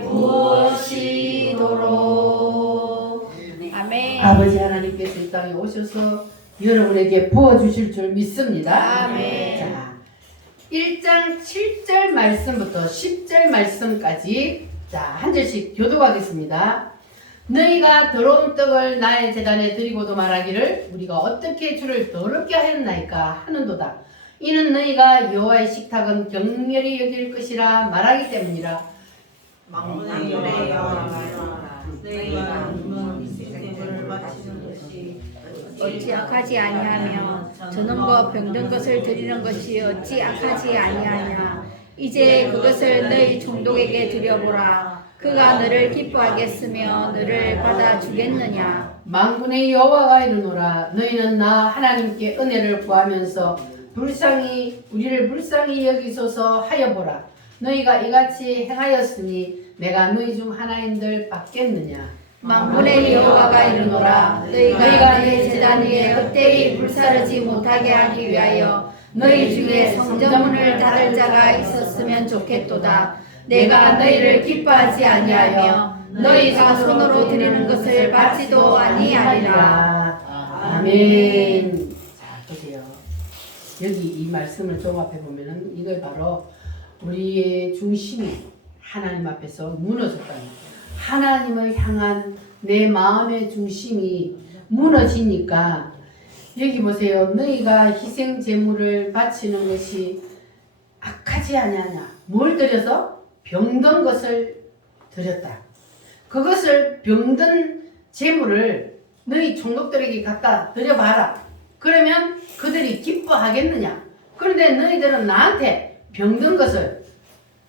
부으시도록 아멘. 아버지 하나님께서 이 땅에 오셔서 여러분에게 부어주실 줄 믿습니다. 아멘. 자, 1장 7절 말씀부터 10절 말씀까지 자, 한 절씩 교독하겠습니다. 너희가 더러운 떡을 나의 제단에 드리고도 말하기를 우리가 어떻게 주를 더럽게 하였나이까 하는도다. 이는 너희가 여호와의 식탁은 경멸히 여길 것이라 말하기 때문이라. 망군의 여호와가 너희가 눈먼 생물을 바치는 것이 어찌 악하지 아니하며 저놈과 병든 것을 드리는 것이 어찌 악하지 아니하냐. 이제 그것을 너희 종독에게 드려보라. 그가 너를 기뻐하겠으며 너를 받아주겠느냐. 만군의 여호와가 이르노라. 너희는 나 하나님께 은혜를 구하면서 우리를 불쌍히 여기소서 하여 보라. 너희가 이같이 행하였으니 내가 너희 중 하나인들 받겠느냐. 만군의 여호와가 이르노라. 너희가 내 제단 위에 헛되이 불사르지 못하게 하기 위하여 너희 중에 성전문을 닫을 자가 있었으면 좋겠도다. 내가 너희를 기뻐하지 아니하며 너희가 손으로 드리는 것을 받지도 아니하리라. 아멘. 자, 보세요. 여기 이 말씀을 종합해 보면은 이걸 바로 우리의 중심이 하나님 앞에서 무너졌다는 거예요. 하나님을 향한 내 마음의 중심이 무너지니까 여기 보세요. 너희가 희생 제물을 바치는 것이 악하지 아니하냐. 뭘 드려서? 병든 것을 드렸다. 그것을 병든 제물을 너희 종족들에게 갖다 드려봐라. 그러면 그들이 기뻐하겠느냐. 그런데 너희들은 나한테 병든 것을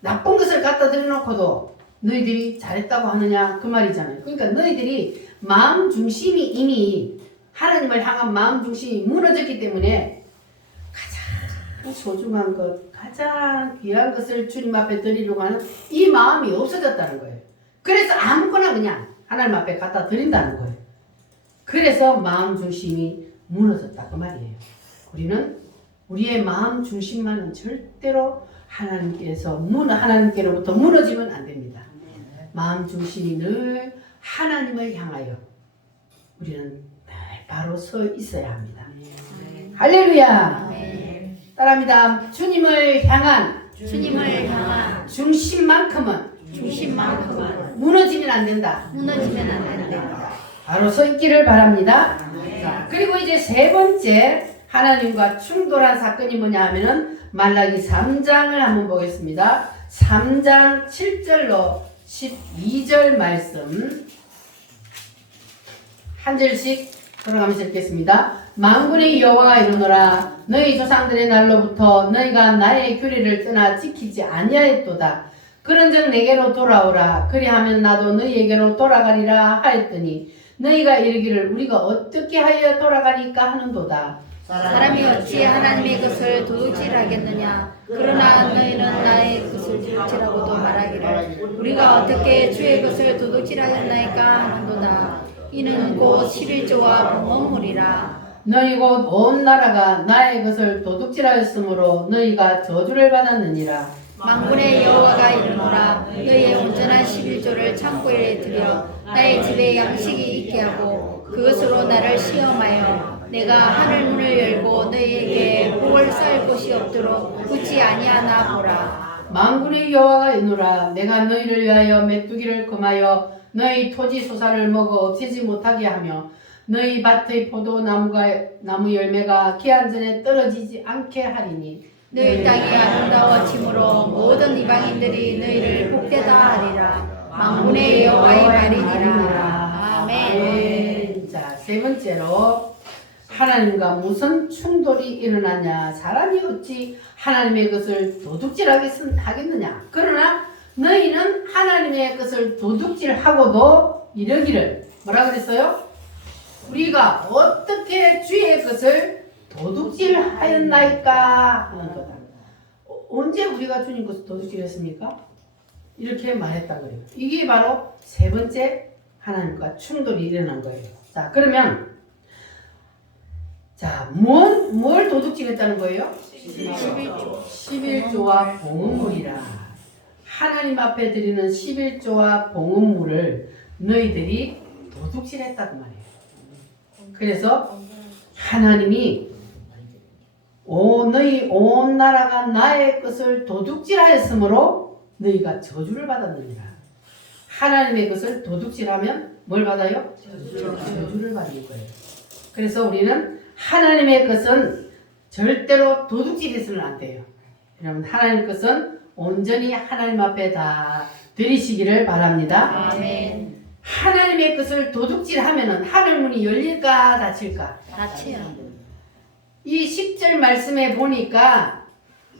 나쁜 것을 갖다 드려놓고도 너희들이 잘했다고 하느냐 그 말이잖아요. 그러니까 너희들이 마음 중심이 이미 하나님을 향한 마음 중심이 무너졌기 때문에 가장 소중한 것, 가장 귀한 것을 주님 앞에 드리려고 하는 이 마음이 없어졌다는 거예요. 그래서 아무거나 그냥 하나님 앞에 갖다 드린다는 거예요. 그래서 마음 중심이 무너졌다 그 말이에요. 우리는 우리의 마음 중심만은 절대로 하나님께로부터 무너지면 안 됩니다. 마음 중심이 늘 하나님을 향하여 우리는 늘 바로 서 있어야 합니다. 할렐루야. 따라합니다. 주님을 향한 중심만큼은 무너지면 안 된다. 바로 서 있기를 바랍니다. 자, 그리고 이제 세 번째 하나님과 충돌한 사건이 뭐냐 하면은 말라기 3장을 한번 보겠습니다. 3장 7절로 12절 말씀 한 절씩 돌아가면서 읽겠습니다. 만군의 여호와가 이르노라. 너희 조상들의 날로부터 너희가 나의 규례를 떠나 지키지 아니하였도다. 그런즉 내게로 돌아오라. 그리하면 나도 너희에게로 돌아가리라 하였더니 너희가 이르기를 우리가 어떻게 하여 돌아가니까 하는도다. 사람이 어찌 하나님의 것을 도둑질하겠느냐. 그러나 너희는 나의 것을 도둑질하고도 말하기를 우리가 어떻게 주의 것을 도둑질하였나이까 하는도다. 이는 곧 11조와 봉헌물이라. 너희 곧 온 나라가 나의 것을 도둑질하였으므로 너희가 저주를 받았느니라. 만군의 여호와가 이르노라. 너희의 온전한 11조를 창고에 들여 나의 집에 양식이 있게 하고 그것으로 나를 시험하여 내가 하늘 문을 열고 너희에게 복을 쌓을 곳이 없도록 굳지 아니하나 보라. 만군의 여호와가 이르노라. 내가 너희를 위하여 메뚜기를 금하여 너희 토지 소산을 먹어 없애지 못하게 하며 너희 밭의 포도나무 열매가 기한 전에 떨어지지 않게 하리니 너희 땅이 아름다워짐으로 모든 이방인들이 너희를 복되다 하리라. 만군의 여호와의 말이니라. 아멘. 자, 세 번째로 하나님과 무슨 충돌이 일어나냐. 사람이 어찌 하나님의 것을 도둑질하겠느냐. 그러나 너희는 하나님의 것을 도둑질하고도 이러기를 뭐라 그랬어요? 우리가 어떻게 주의 것을 도둑질하였나이까 하는 거다. 언제 우리가 주님 것을 도둑질했습니까? 이렇게 말했다 그래요. 이게 바로 세 번째 하나님과 충돌이 일어난 거예요. 자, 그러면 자, 뭘 도둑질했다는 거예요? 11조와 봉헌물이라. 하나님 앞에 드리는 11조와 봉헌물을 너희들이 도둑질했다고 말이에요. 그래서 하나님이 너희 온 나라가 나의 것을 도둑질하였으므로 너희가 저주를 받았느니라. 하나님의 것을 도둑질하면 뭘 받아요? 저주를 받는 거예요. 그래서 우리는 하나님의 것은 절대로 도둑질해서는 안 돼요. 여러분, 하나님 것은 온전히 하나님 앞에 다 드리시기를 바랍니다. 아멘. 하나님의 것을 도둑질하면은 하늘 문이 열릴까 닫힐까? 닫혀요. 이 10절 말씀에 보니까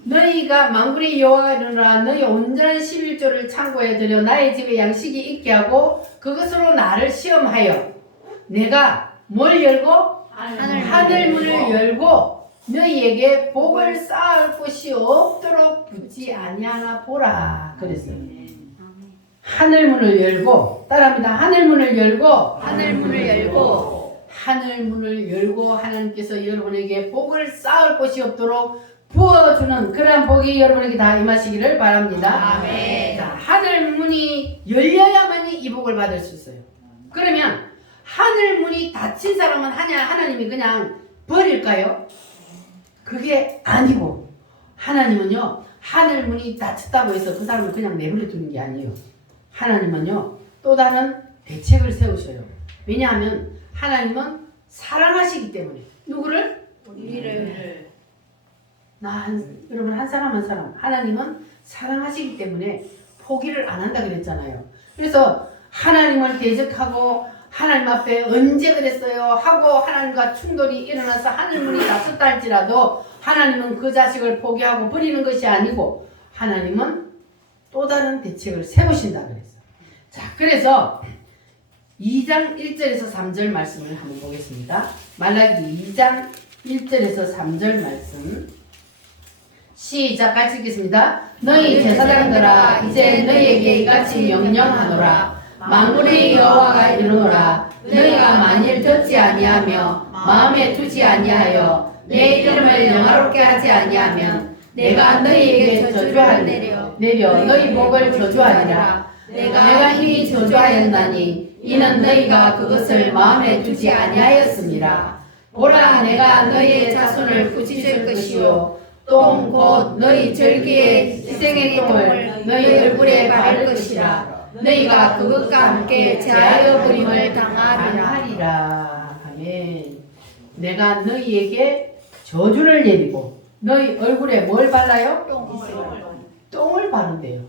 너희가 만군의 여호와가 이르노라 너희 온전한 11조를 창고에 들여 나의 집에 양식이 있게 하고 그것으로 나를 시험하여 내가 뭘 열고 하늘 문을 열고 너희에게 복을 쌓을 곳이 없도록 붙지 아니하나 보라 그랬어요. 하늘 문을 열고 따라합니다. 하늘 문을 열고 하늘문을 열고 하늘 문을 열고 하나님께서 여러분에게 복을 쌓을 곳이 없도록 부어주는 그러한 복이 여러분에게 다 임하시기를 바랍니다. 아멘. 자, 하늘 문이 열려야만이 이 복을 받을 수 있어요. 그러면 하늘 문이 닫힌 사람은 하나님이 그냥 버릴까요? 그게 아니고 하나님은요 하늘 문이 닫혔다고 해서 그 사람을 그냥 내버려 두는 게 아니에요. 하나님은요 또 다른 대책을 세우셔요. 왜냐하면 하나님은 사랑하시기 때문에 누구를? 우리를 여러분 한 사람 한 사람 하나님은 사랑하시기 때문에 포기를 안 한다 그랬잖아요. 그래서 하나님을 대적하고 하나님 앞에 언제 그랬어요 하고 하나님과 충돌이 일어나서 하늘문이 닫혔다 할지라도 하나님은 그 자식을 포기하고 버리는 것이 아니고 하나님은 또 다른 대책을 세우신다 그랬어요. 자, 그래서 2장 1절에서 3절 말씀을 한번 보겠습니다. 말라기 2장 1절에서 3절 말씀 시작 같이 읽겠습니다. 너희 제사장들아 이제 너희에게 이같이 명령하노라. 만군의 여호와가 이르노라. 너희가 만일 듣지 아니하며 마음에 두지 아니하여 내 이름을 영화롭게 하지 아니하면 내가 너희에게 저주할 내려 너희 복을 저주하리라. 내가 이미 저주하였나니 이는 너희가 그것을 마음에 두지 아니하였습니다. 보라 내가 너희의 자손을 꾸짖을 것이요 똥 곧 너희 절기의 희생의 똥을 너희 얼굴에 바를 것이라. 너희가 그것과 함께 제하여 버림을 당하리라. 아멘. 내가 너희에게 저주를 내리고 너희 얼굴에 뭘 발라요? 똥을 바른대요.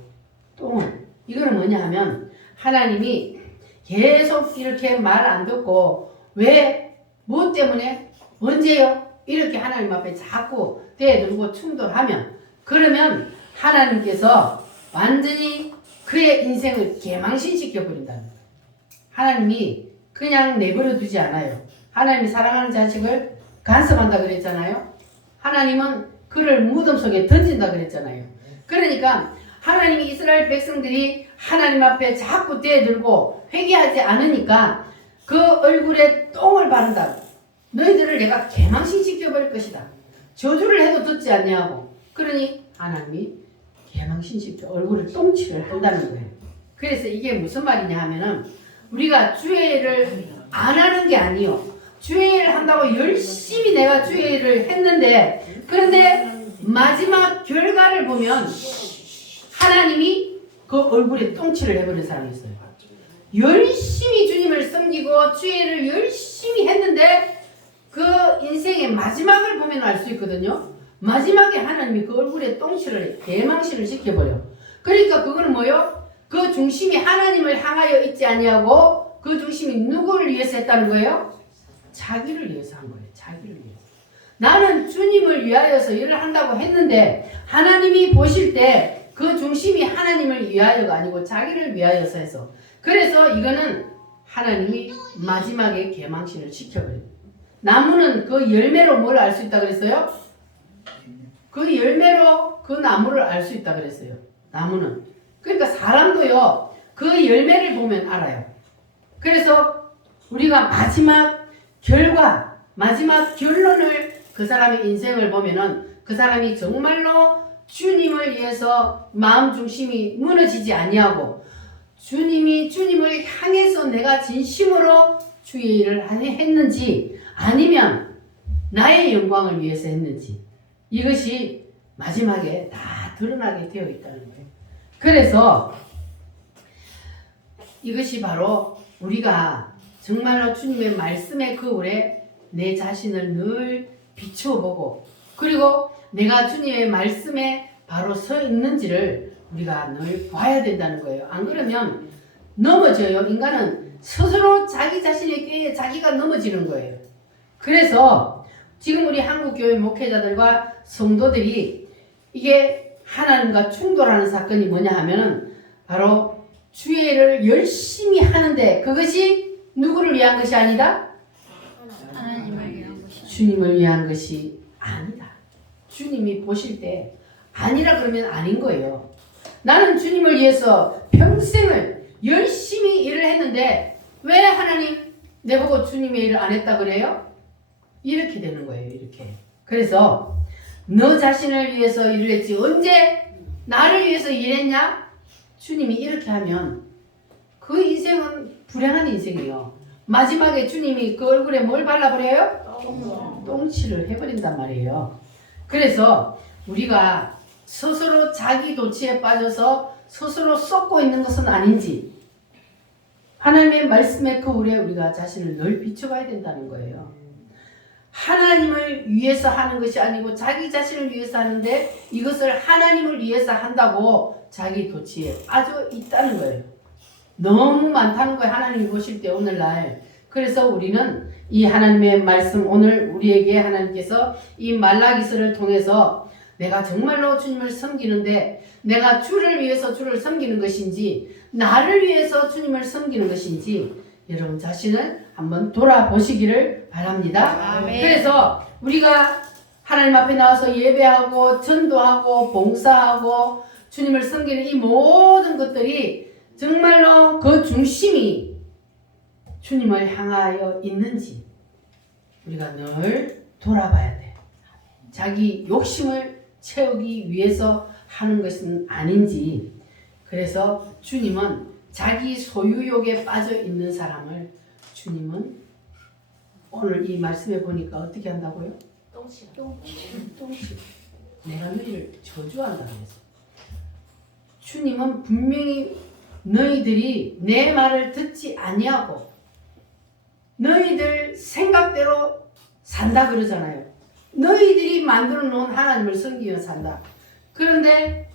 똥을. 이거는 뭐냐 하면 하나님이 계속 이렇게 말 안 듣고 왜? 뭐 때문에? 언제요? 이렇게 하나님 앞에 자꾸 대들고 충돌하면 그러면 하나님께서 완전히 그의 인생을 개망신시켜 버린다는 거예요. 하나님이 그냥 내버려 두지 않아요. 하나님이 사랑하는 자식을 간섭한다 그랬잖아요. 하나님은 그를 무덤 속에 던진다 그랬잖아요. 그러니까 하나님이 이스라엘 백성들이 하나님 앞에 자꾸 대들고 회개하지 않으니까 그 얼굴에 똥을 바른다. 너희들을 내가 개망신시켜버릴 것이다. 저주를 해도 듣지 않냐고. 그러니 하나님이 개망신시켜 얼굴을 똥칠을 한다는 거예요. 그래서 이게 무슨 말이냐 하면은 우리가 주의를 안 하는 게 아니요. 주의를 한다고 열심히 내가 주의를 했는데 그런데 마지막 결과를 보면 하나님이 그 얼굴에 똥칠을 해버린 사람이 있어요. 열심히 주님을 섬기고 주의를 열심히 했는데 그 인생의 마지막을 보면 알 수 있거든요. 마지막에 하나님이 그 얼굴에 똥칠을 대망신을 시켜버려. 그러니까 그거는 뭐요? 그 중심이 하나님을 향하여 있지 아니하고 그 중심이 누구를 위해서 했다는 거예요? 자기를 위해서 한 거예요. 자기를 위해서. 나는 주님을 위하여서 일을 한다고 했는데 하나님이 보실 때 그 중심이 하나님을 위하여가 아니고 자기를 위하여서 해서 그래서 이거는 하나님이 마지막에 개망신을 시켜버려요. 나무는 그 열매로 뭘 알 수 있다 그랬어요? 그 열매로 그 나무를 알 수 있다 그랬어요. 나무는. 그러니까 사람도요. 그 열매를 보면 알아요. 그래서 우리가 마지막 결과, 마지막 결론을 그 사람의 인생을 보면은 그 사람이 정말로 주님을 위해서 마음 중심이 무너지지 아니하고 주님을 향해서 내가 진심으로 주의 일을 했는지 아니면 나의 영광을 위해서 했는지 이것이 마지막에 다 드러나게 되어 있다는 거예요. 그래서 이것이 바로 우리가 정말로 주님의 말씀의 거울에 내 자신을 늘 비추어보고 그리고 내가 주님의 말씀에 바로 서 있는지를 우리가 늘 봐야 된다는 거예요. 안 그러면 넘어져요. 인간은 스스로 자기 자신의 꾀에 자기가 넘어지는 거예요. 그래서 지금 우리 한국교회 목회자들과 성도들이 이게 하나님과 충돌하는 사건이 뭐냐 하면은 바로 주의를 열심히 하는데 그것이 누구를 위한 것이 아니다? 하나님을 위한 것이 주님을 위한 것이 아니다. 주님이 보실 때 아니라 그러면 아닌 거예요. 나는 주님을 위해서 평생을 열심히 일을 했는데 왜 하나님 내보고 주님의 일을 안 했다 그래요? 이렇게 되는 거예요. 이렇게. 그래서 너 자신을 위해서 일을 했지 언제 나를 위해서 일했냐? 주님이 이렇게 하면 그 인생은 불행한 인생이에요. 마지막에 주님이 그 얼굴에 뭘 발라버려요? 똥칠을 해버린단 말이에요. 그래서 우리가 스스로 자기 도취에 빠져서 스스로 썩고 있는 것은 아닌지 하나님의 말씀의 거울에 우리가 자신을 늘 비춰봐야 된다는 거예요. 하나님을 위해서 하는 것이 아니고 자기 자신을 위해서 하는데 이것을 하나님을 위해서 한다고 자기 도취에 빠져 있다는 거예요. 너무 많다는 거예요. 하나님이 보실 때 오늘날. 그래서 우리는 이 하나님의 말씀 오늘 우리에게 하나님께서 이 말라기서를 통해서 내가 정말로 주님을 섬기는데 내가 주를 위해서 주를 섬기는 것인지 나를 위해서 주님을 섬기는 것인지 여러분 자신을 한번 돌아보시기를 바랍니다. 아멘. 그래서 우리가 하나님 앞에 나와서 예배하고 전도하고 봉사하고 주님을 섬기는 이 모든 것들이 정말로 그 중심이 주님을 향하여 있는지 우리가 늘 돌아봐야 돼. 자기 욕심을 채우기 위해서 하는 것은 아닌지. 그래서 주님은 자기 소유욕에 빠져 있는 사람을 주님은 오늘 이 말씀에 보니까 어떻게 한다고요? 똥칠. 내가 너희를 저주한다 그래서. 주님은 분명히 너희들이 내 말을 듣지 아니하고 너희들 생각대로 산다 그러잖아요. 너희들이 만들어 놓은 하나님을 섬기며 산다. 그런데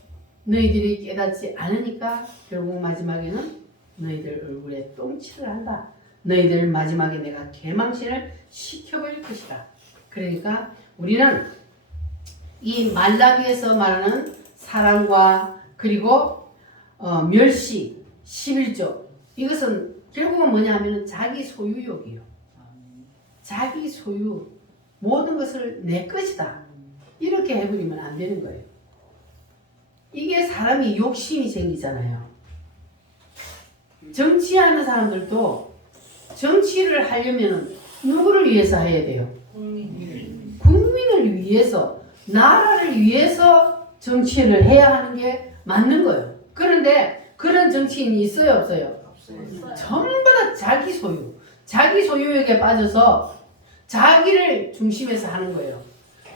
너희들이 깨닫지 않으니까 결국 마지막에는 너희들 얼굴에 똥칠을 한다. 너희들 마지막에 내가 개망신을 시켜버릴 것이다. 그러니까 우리는 이 말라기에서 말하는 사랑과 그리고 멸시, 11조 이것은 결국은 뭐냐 하면 자기 소유욕이요. 자기 소유 모든 것을 내 것이다. 이렇게 해버리면 안 되는 거예요. 이게 사람이 욕심이 생기잖아요. 정치하는 사람들도 정치를 하려면 누구를 위해서 해야 돼요? 국민을 위해서, 나라를 위해서 정치를 해야 하는 게 맞는 거예요. 그런데 그런 정치인이 있어요, 없어요? 전부 다 자기 소유, 자기 소유욕에 빠져서 자기를 중심에서 하는 거예요.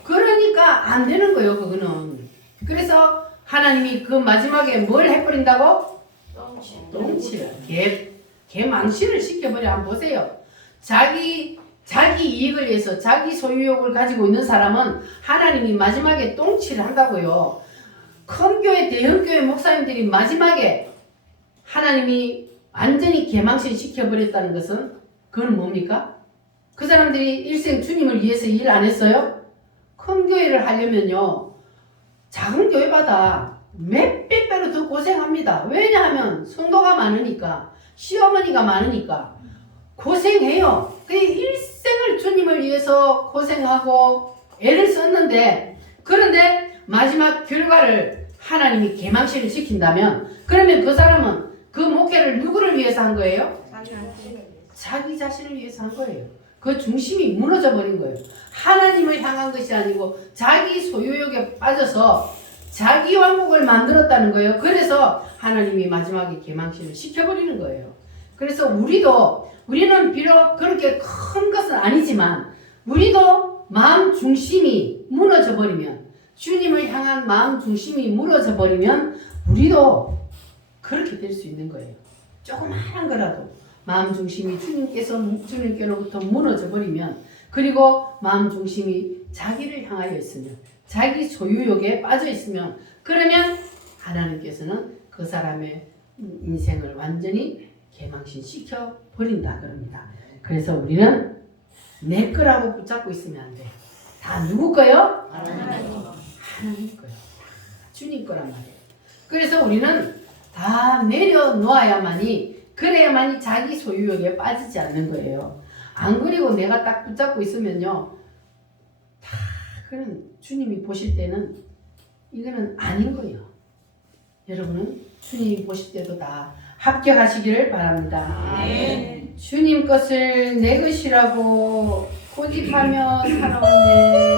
그러니까 안 되는 거예요, 그거는. 그래서 하나님이 그 마지막에 뭘 해버린다고? 똥치를. 개망신을 시켜버려. 한번 보세요. 자기 이익을 위해서 자기 소유욕을 가지고 있는 사람은 하나님이 마지막에 똥치를 한다고요. 큰 교회, 대형 교회 목사님들이 마지막에 하나님이 완전히 개망신 시켜버렸다는 것은 그건 뭡니까? 그 사람들이 일생 주님을 위해서 일 안 했어요? 큰 교회를 하려면요. 작은 교회보다 몇백 배로 더 고생합니다. 왜냐하면 성도가 많으니까, 시어머니가 많으니까 고생해요. 그 일생을 주님을 위해서 고생하고 애를 썼는데, 그런데 마지막 결과를 하나님이 개망신을 시킨다면, 그러면 그 사람은 그 목회를 누구를 위해서 한 거예요? 자기 자신을 위해서 한 거예요. 그 중심이 무너져 버린 거예요. 하나님을 향한 것이 아니고 자기 소유욕에 빠져서 자기 왕국을 만들었다는 거예요. 그래서 하나님이 마지막에 개망신을 시켜버리는 거예요. 그래서 우리는 비록 그렇게 큰 것은 아니지만 우리도 마음 중심이 무너져 버리면, 주님을 향한 마음 중심이 무너져 버리면 우리도 그렇게 될 수 있는 거예요. 조그마한 거라도 마음 중심이 주님께로부터 무너져 버리면, 그리고 마음 중심이 자기를 향하여 있으면, 자기 소유욕에 빠져 있으면, 그러면 하나님께서는 그 사람의 인생을 완전히 개망신시켜 버린다 그럽니다. 그래서 우리는 내 거라고 붙잡고 있으면 안 돼. 다 누구 거요? 하나님 거요. 주님 거란 말이에요. 그래서 우리는 다 내려놓아야만이, 그래야만이 자기 소유욕에 빠지지 않는 거예요. 안 그리고 내가 딱 붙잡고 있으면요, 다 그런 주님이 보실 때는 이거는 아닌 거예요. 여러분은 주님이 보실 때도 다 합격하시기를 바랍니다. 네. 주님 것을 내 것이라고 고집하며 살아왔네.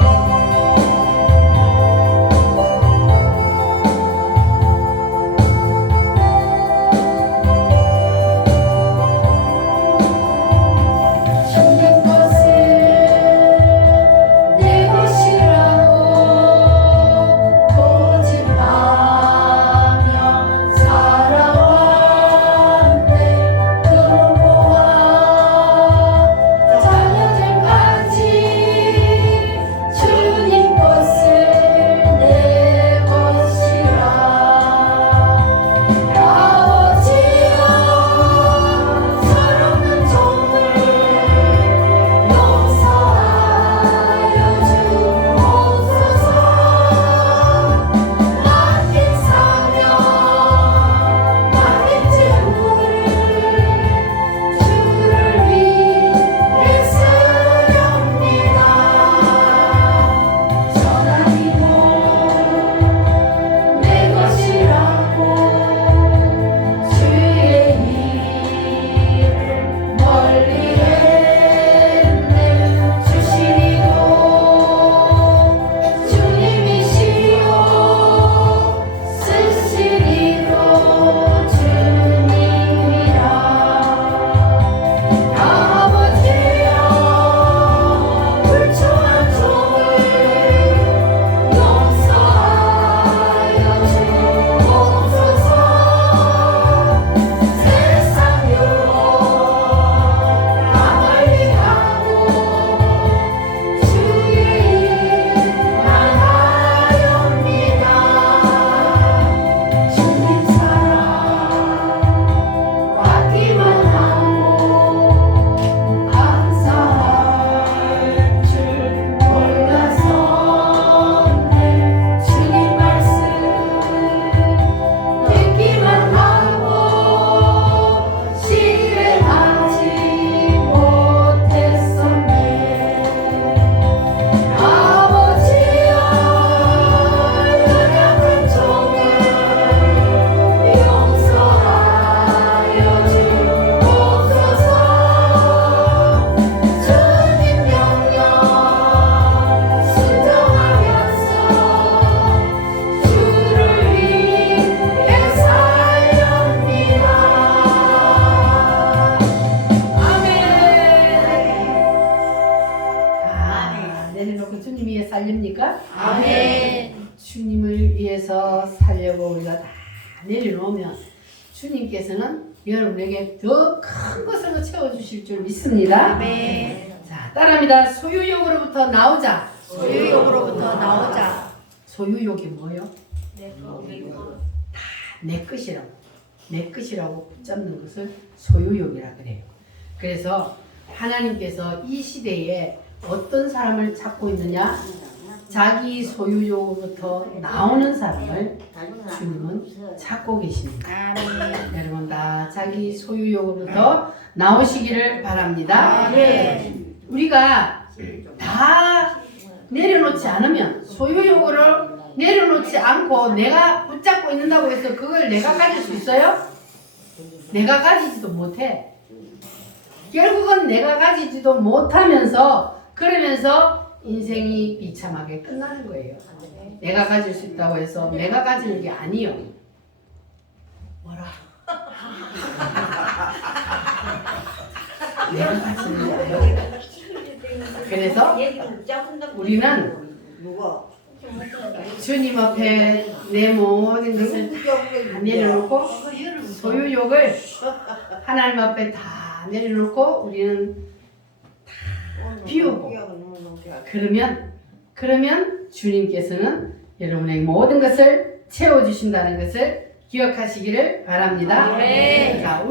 살립니까? 아멘. 주님을 위해서 살려고 우리가 다 내려놓으면 주님께서는 여러분에게 더 큰 것으로 채워주실 줄 믿습니다. 아멘. 자, 따라합니다. 소유욕으로부터 나오자. 소유욕으로부터 나오자. 소유욕이 뭐요? 네. 내 것이라고. 내 것이라고 붙잡는 것을 소유욕이라 그래요. 그래서 하나님께서 이 시대에 어떤 사람을 찾고 있느냐? 자기 소유욕으로부터 나오는 사람을 주님은 찾고 계십니다. 아멘. 여러분 다 자기 소유욕으로부터 나오시기를 바랍니다. 아멘. 우리가 다 내려놓지 않으면, 소유욕으로 내려놓지 않고 내가 붙잡고 있는다고 해서 그걸 내가 가질 수 있어요? 내가 가지지도 못해. 결국은 내가 가지지도 못하면서 그러면서 인생이 비참하게 끝나는 거예요. 내가 가질 수 있다고 해서 내가 가지는 게 아니요. 뭐라? 내가 가지는 게 아니요. 그래서 우리는 주님 앞에 내 모든 것을 다 내려놓고 소유욕을 하나님 앞에 다 내려놓고 우리는 다 비우고 그러면 주님께서는 여러분의 모든 것을 채워주신다는 것을 기억하시기를 바랍니다. 네. 자,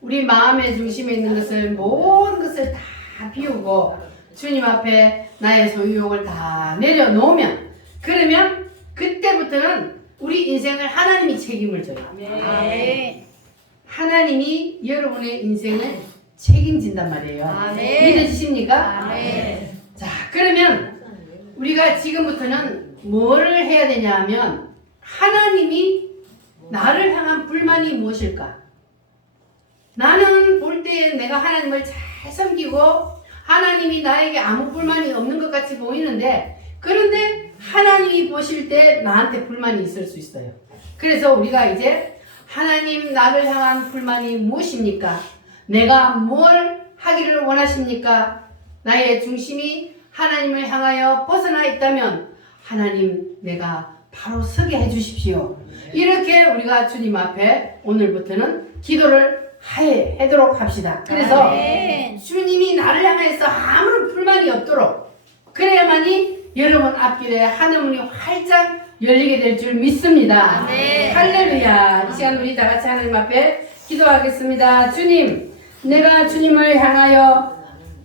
우리 마음의 중심에 있는 것을 모든 것을 다 비우고 주님 앞에 나의 소유욕을 다 내려놓으면 그러면 그때부터는 우리 인생을 하나님이 책임을 져요. 아멘. 하나님이 여러분의 인생을 책임진단 말이에요. 아멘. 믿어지십니까? 아멘. 자, 그러면 우리가 지금부터는 뭐를 해야 되냐 하면 하나님이 나를 향한 불만이 무엇일까? 나는 볼 때 내가 하나님을 잘 섬기고 하나님이 나에게 아무 불만이 없는 것 같이 보이는데 그런데 하나님이 보실 때 나한테 불만이 있을 수 있어요. 그래서 우리가 이제 하나님 나를 향한 불만이 무엇입니까? 내가 뭘 하기를 원하십니까? 나의 중심이 하나님을 향하여 벗어나 있다면 하나님 내가 바로 서게 해주십시오. 이렇게 우리가 주님 앞에 오늘부터는 기도를 하도록 합시다. 그래서 아멘. 주님이 나를 향해서 아무런 불만이 없도록 그래야만이 여러분 앞길에 하늘문이 활짝 열리게 될 줄 믿습니다. 아멘. 할렐루야. 이 시간 우리 다 같이 하나님 앞에 기도하겠습니다. 주님, 내가 주님을 향하여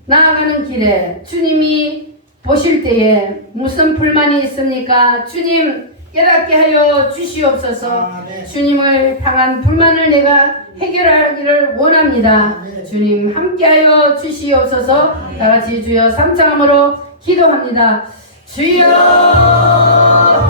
나아가는 길에 주님이 보실 때에 무슨 불만이 있습니까? 주님 깨닫게 하여 주시옵소서. 주님을 향한 불만을 내가 해결하기를 원합니다. 주님 함께하여 주시옵소서. 다 같이 주여 삼창함으로 기도합니다. 주여